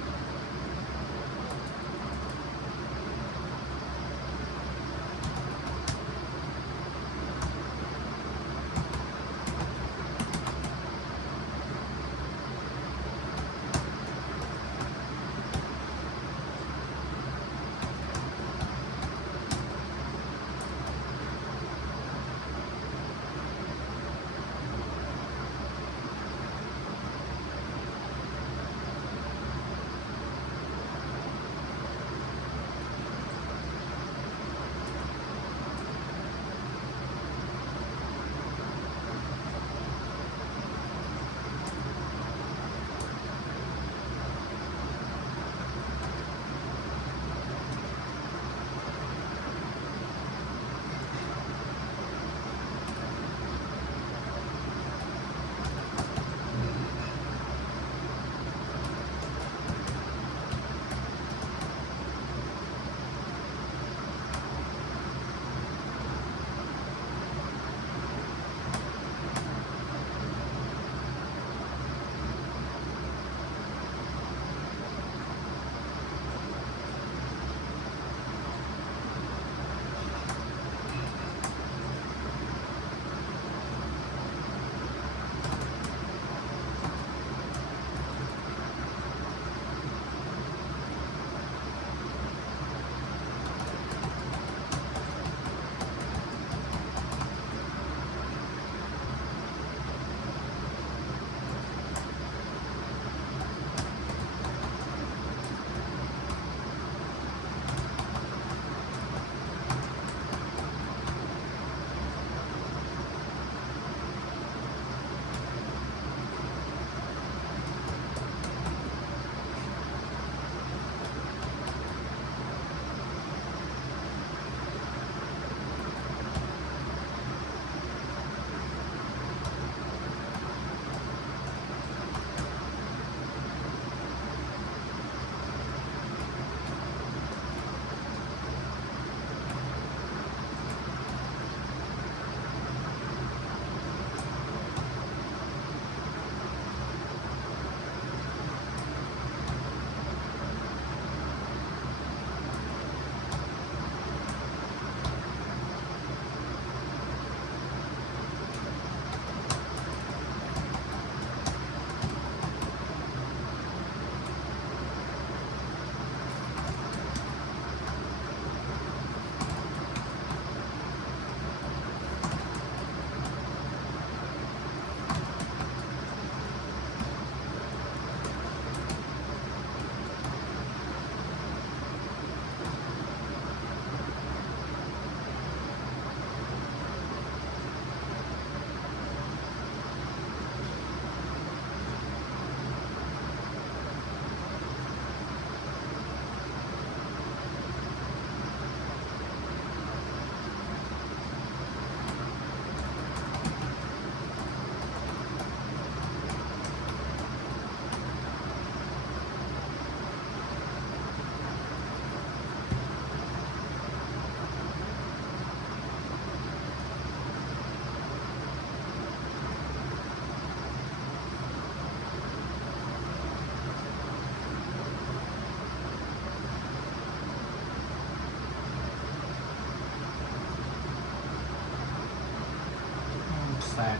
sad.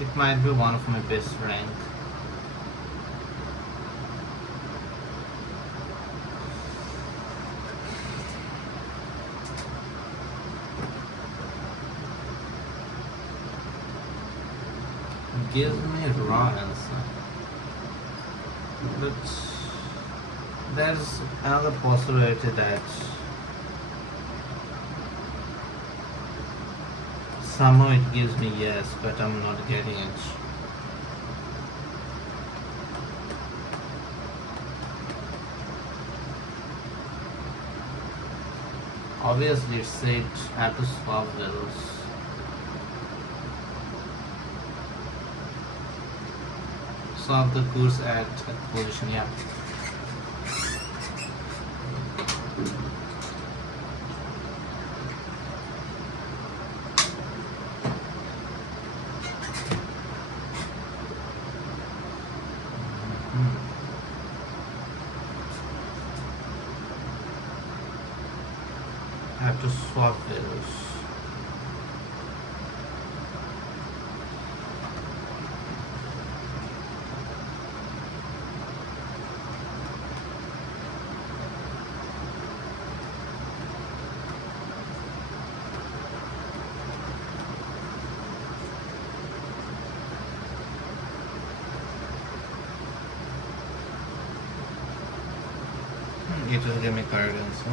It might be one of my best rank. Gives me wrong answer. But there's another possibility that somehow it gives me yes, but I'm not getting it. Obviously it said have to swap values. Swap the course at position, yeah. Have to swap values. It will give me correct answer.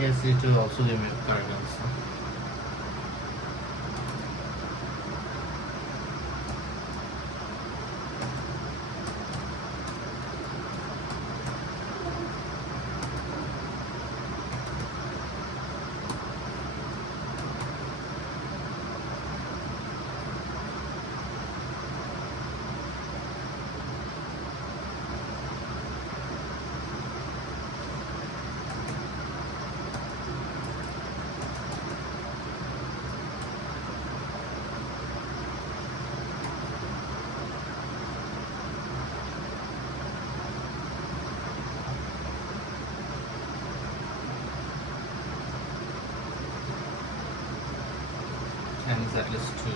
Yes, it will also give me correct answer. And it's at least 2.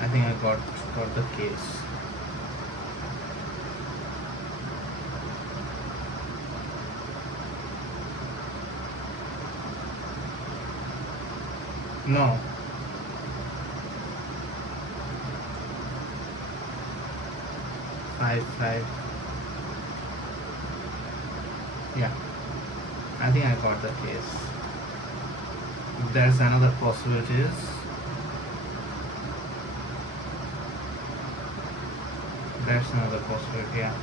I think I got the case. No. Five. Yeah, I think I got the case. There's another possibilities. There's another possibility. Yeah.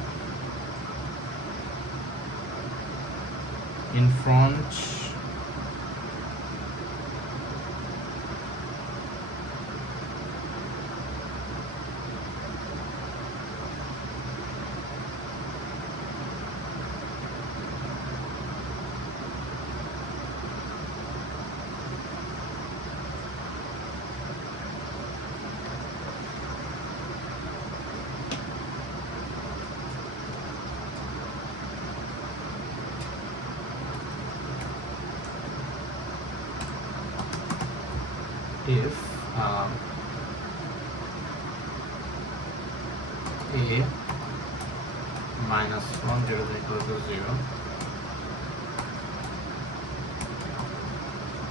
In front. If a minus 1 greater than equal to 0,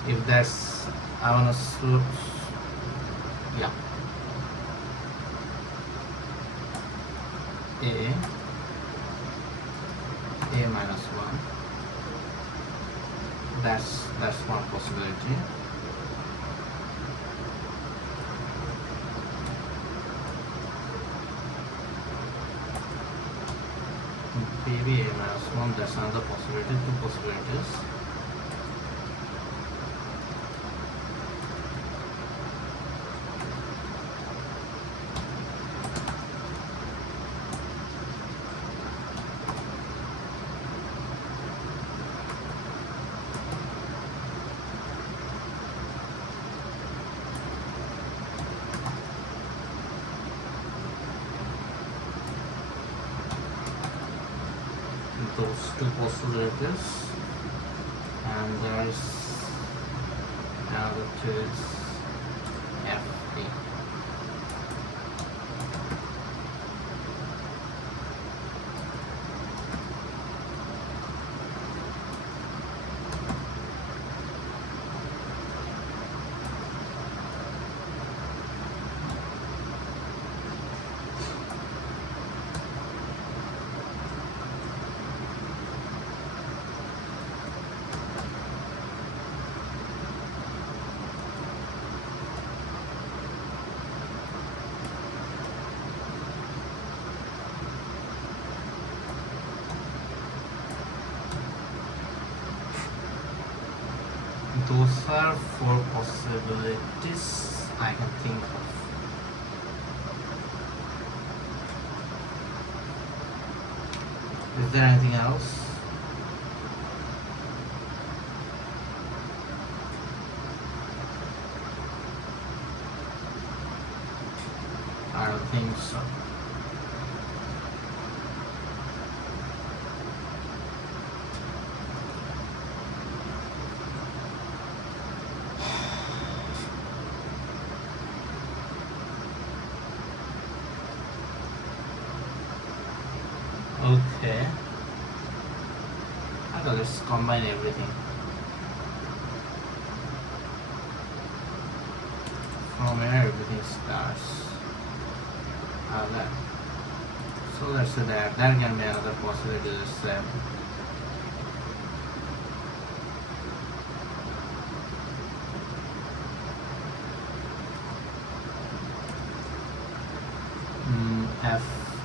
if that's, I want to yeah, a minus 1, that's one possibility. Maybe a minus 1, that's another possibility. Two possibilities. Those two possibilities, and there's another choice, FA. Those are four possibilities I can think of. Is there anything else? I don't think so. Okay. Okay, let's combine everything. From here, everything starts. So let's say that there can be another possibility. Let's say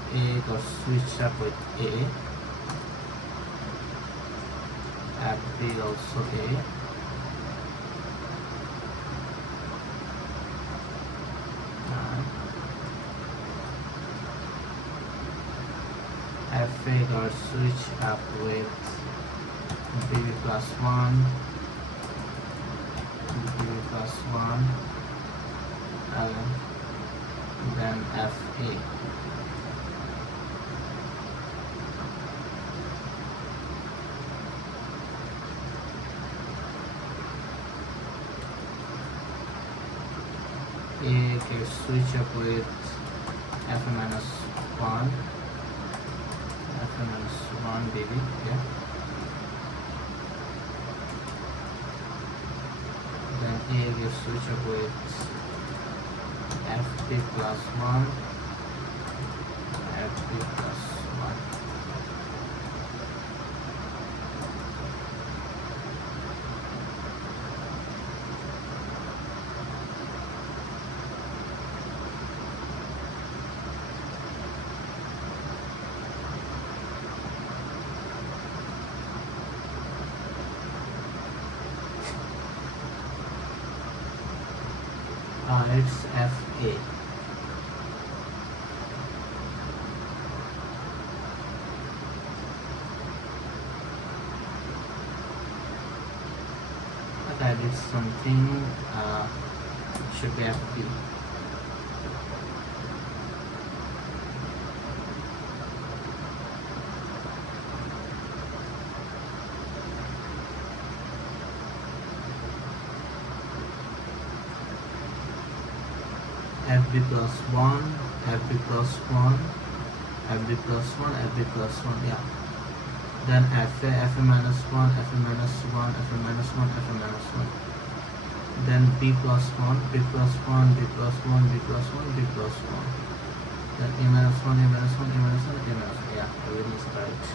FA got switched up with A. FB also A. FA got switched up with BB plus 1, BB plus 1, and then FA. A can switch up with F minus 1. Minus 1 baby, yeah. Then A will to switch up with fp plus 1, fp plus 1. It's FA. But I did something, it should be FB. FB plus 1, FB plus 1, FB plus 1, FB plus 1, yeah. Then FA, FA minus 1, FA minus 1, FA minus 1, FA minus 1. Then B plus 1, B plus 1, B plus 1, B plus 1, B plus 1. Then A minus 1, A minus 1, A minus 1, A minus 1. Yeah, everything is correct.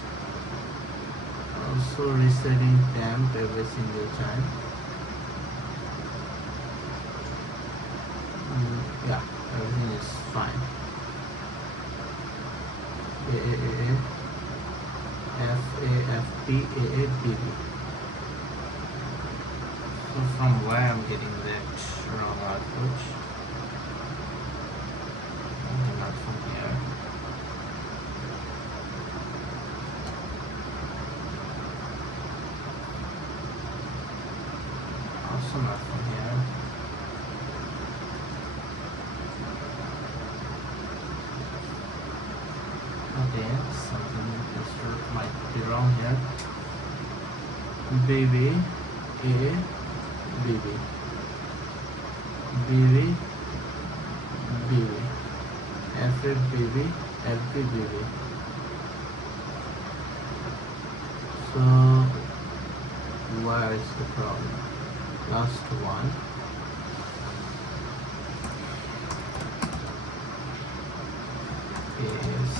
Also resetting temp every single time. Yeah, everything is fine. A, F, A, F, B, A, B, B. So from where I'm getting that wrong output? Not from here. Also not from here. Okay, something might be wrong here. BB, A, BB, BB, BB, FF, BB, FB, BB. So, where is the problem? Last one. Is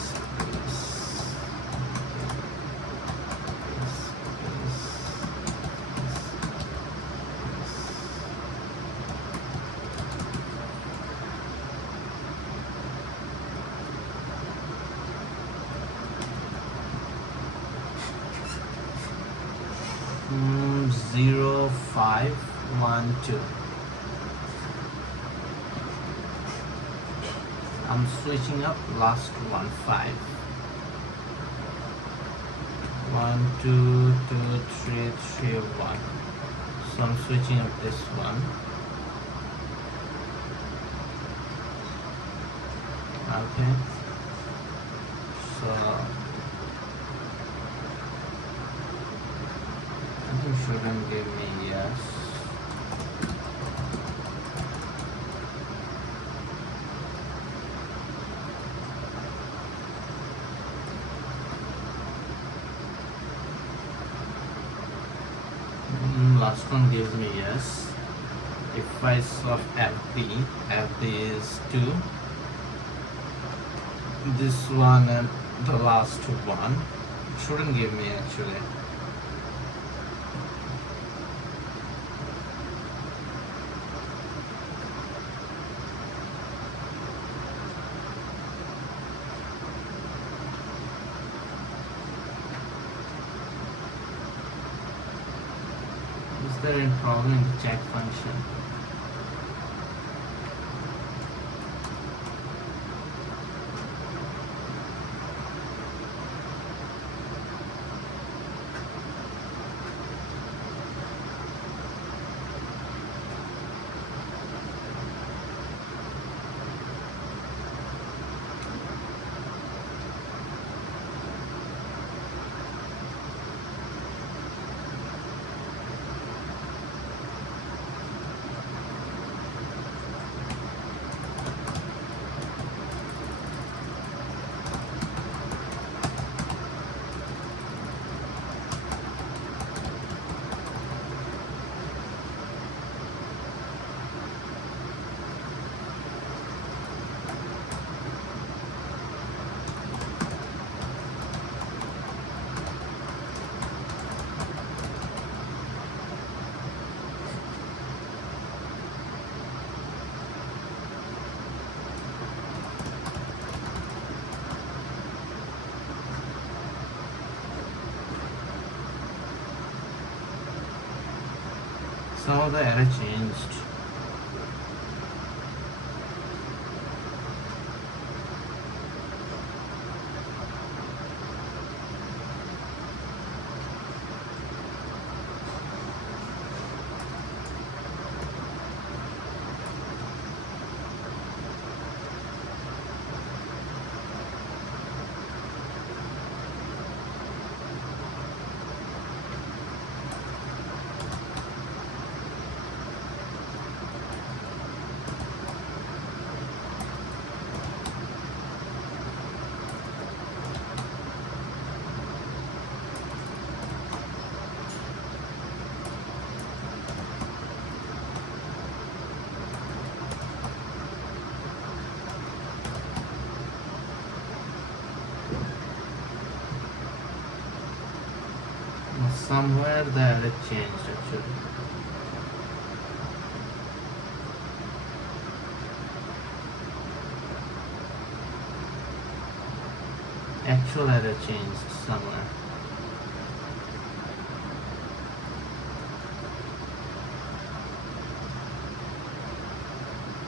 zero 5 1 2. I'm switching up last one 5 1 2 2 3 3 1. So I'm switching up this one. Okay, so I think shouldn't give me yes. Last one gives me yes. If I solve FB, FB is 2. This one and the last one shouldn't give me actually. Is there any problem in the check function? Some of the error changed. Somewhere the error changed actually. Actual error changed somewhere.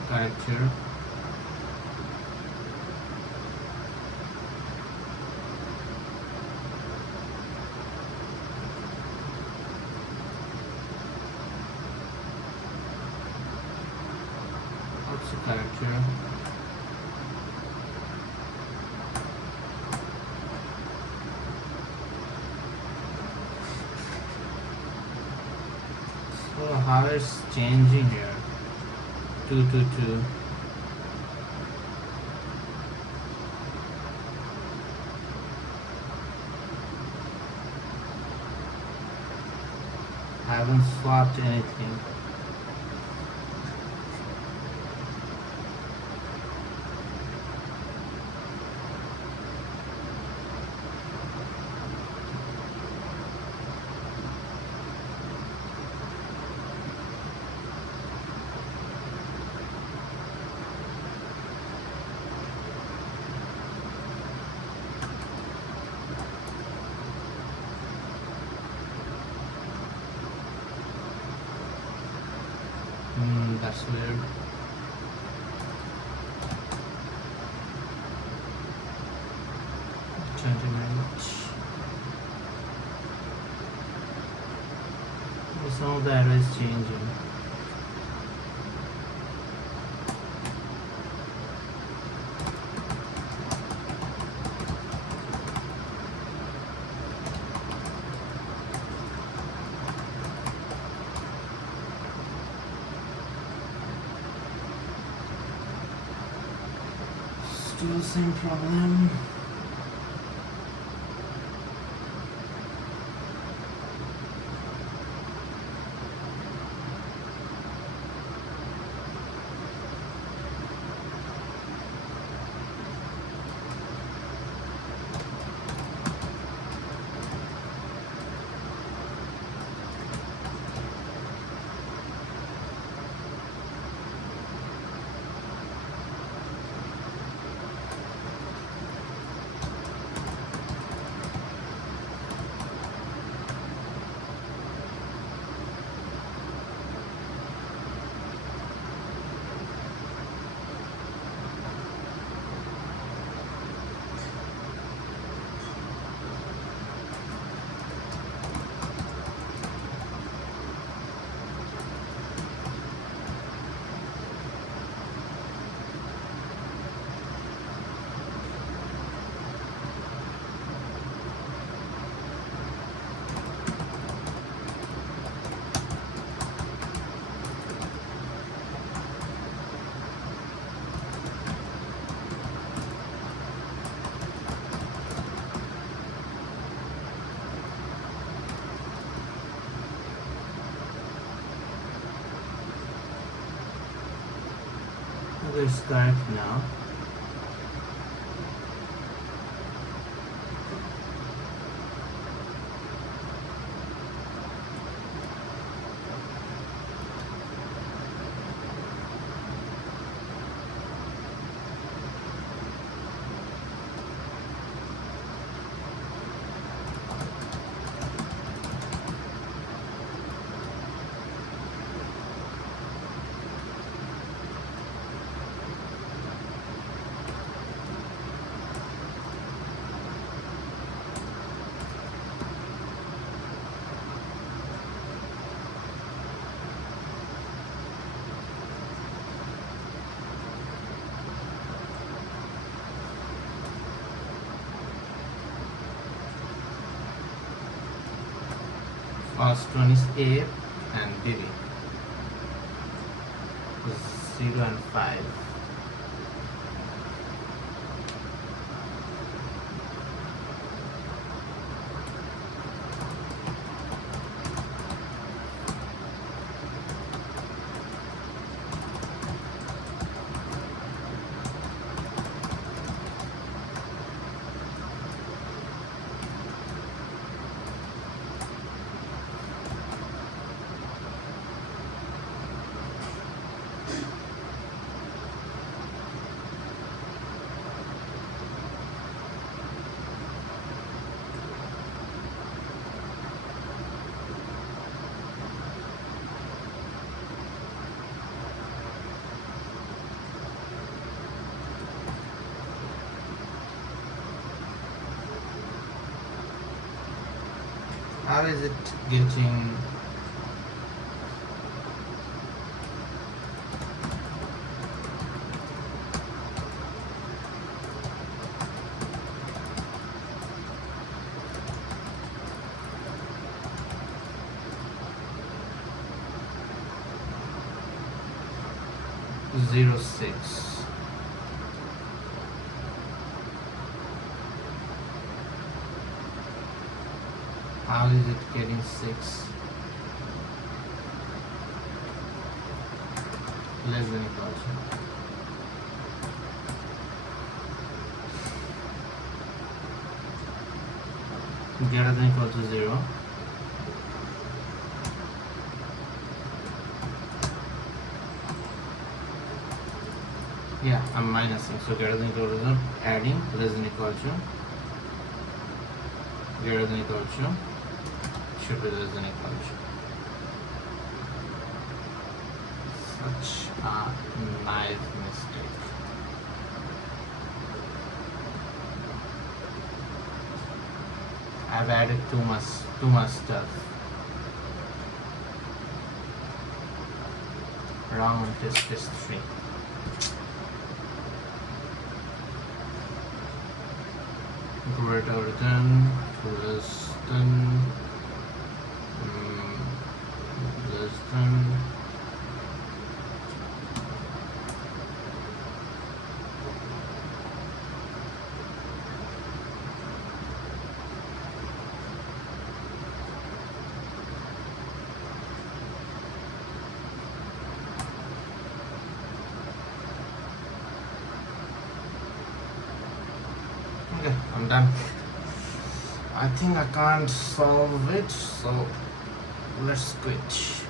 Correct here. What's the correct here? So how it's changing here? 222. I haven't swapped anything. That's weird. Some of the error is changing. Still same problem. It's correct now. First one is A and B. 0 and 5. How is it getting zero six? How is it getting 6? Less than equal to. Greater than equal to 0. Yeah, I'm minusing. So greater than equal to 0, adding, less than equal to, greater than equal to, should be less than equal to. Such a nice mistake. I've added too much stuff. Wrong on test 3. Greater than, less than, less than. Okay, I'm done. I think I can't solve it, so let's quit.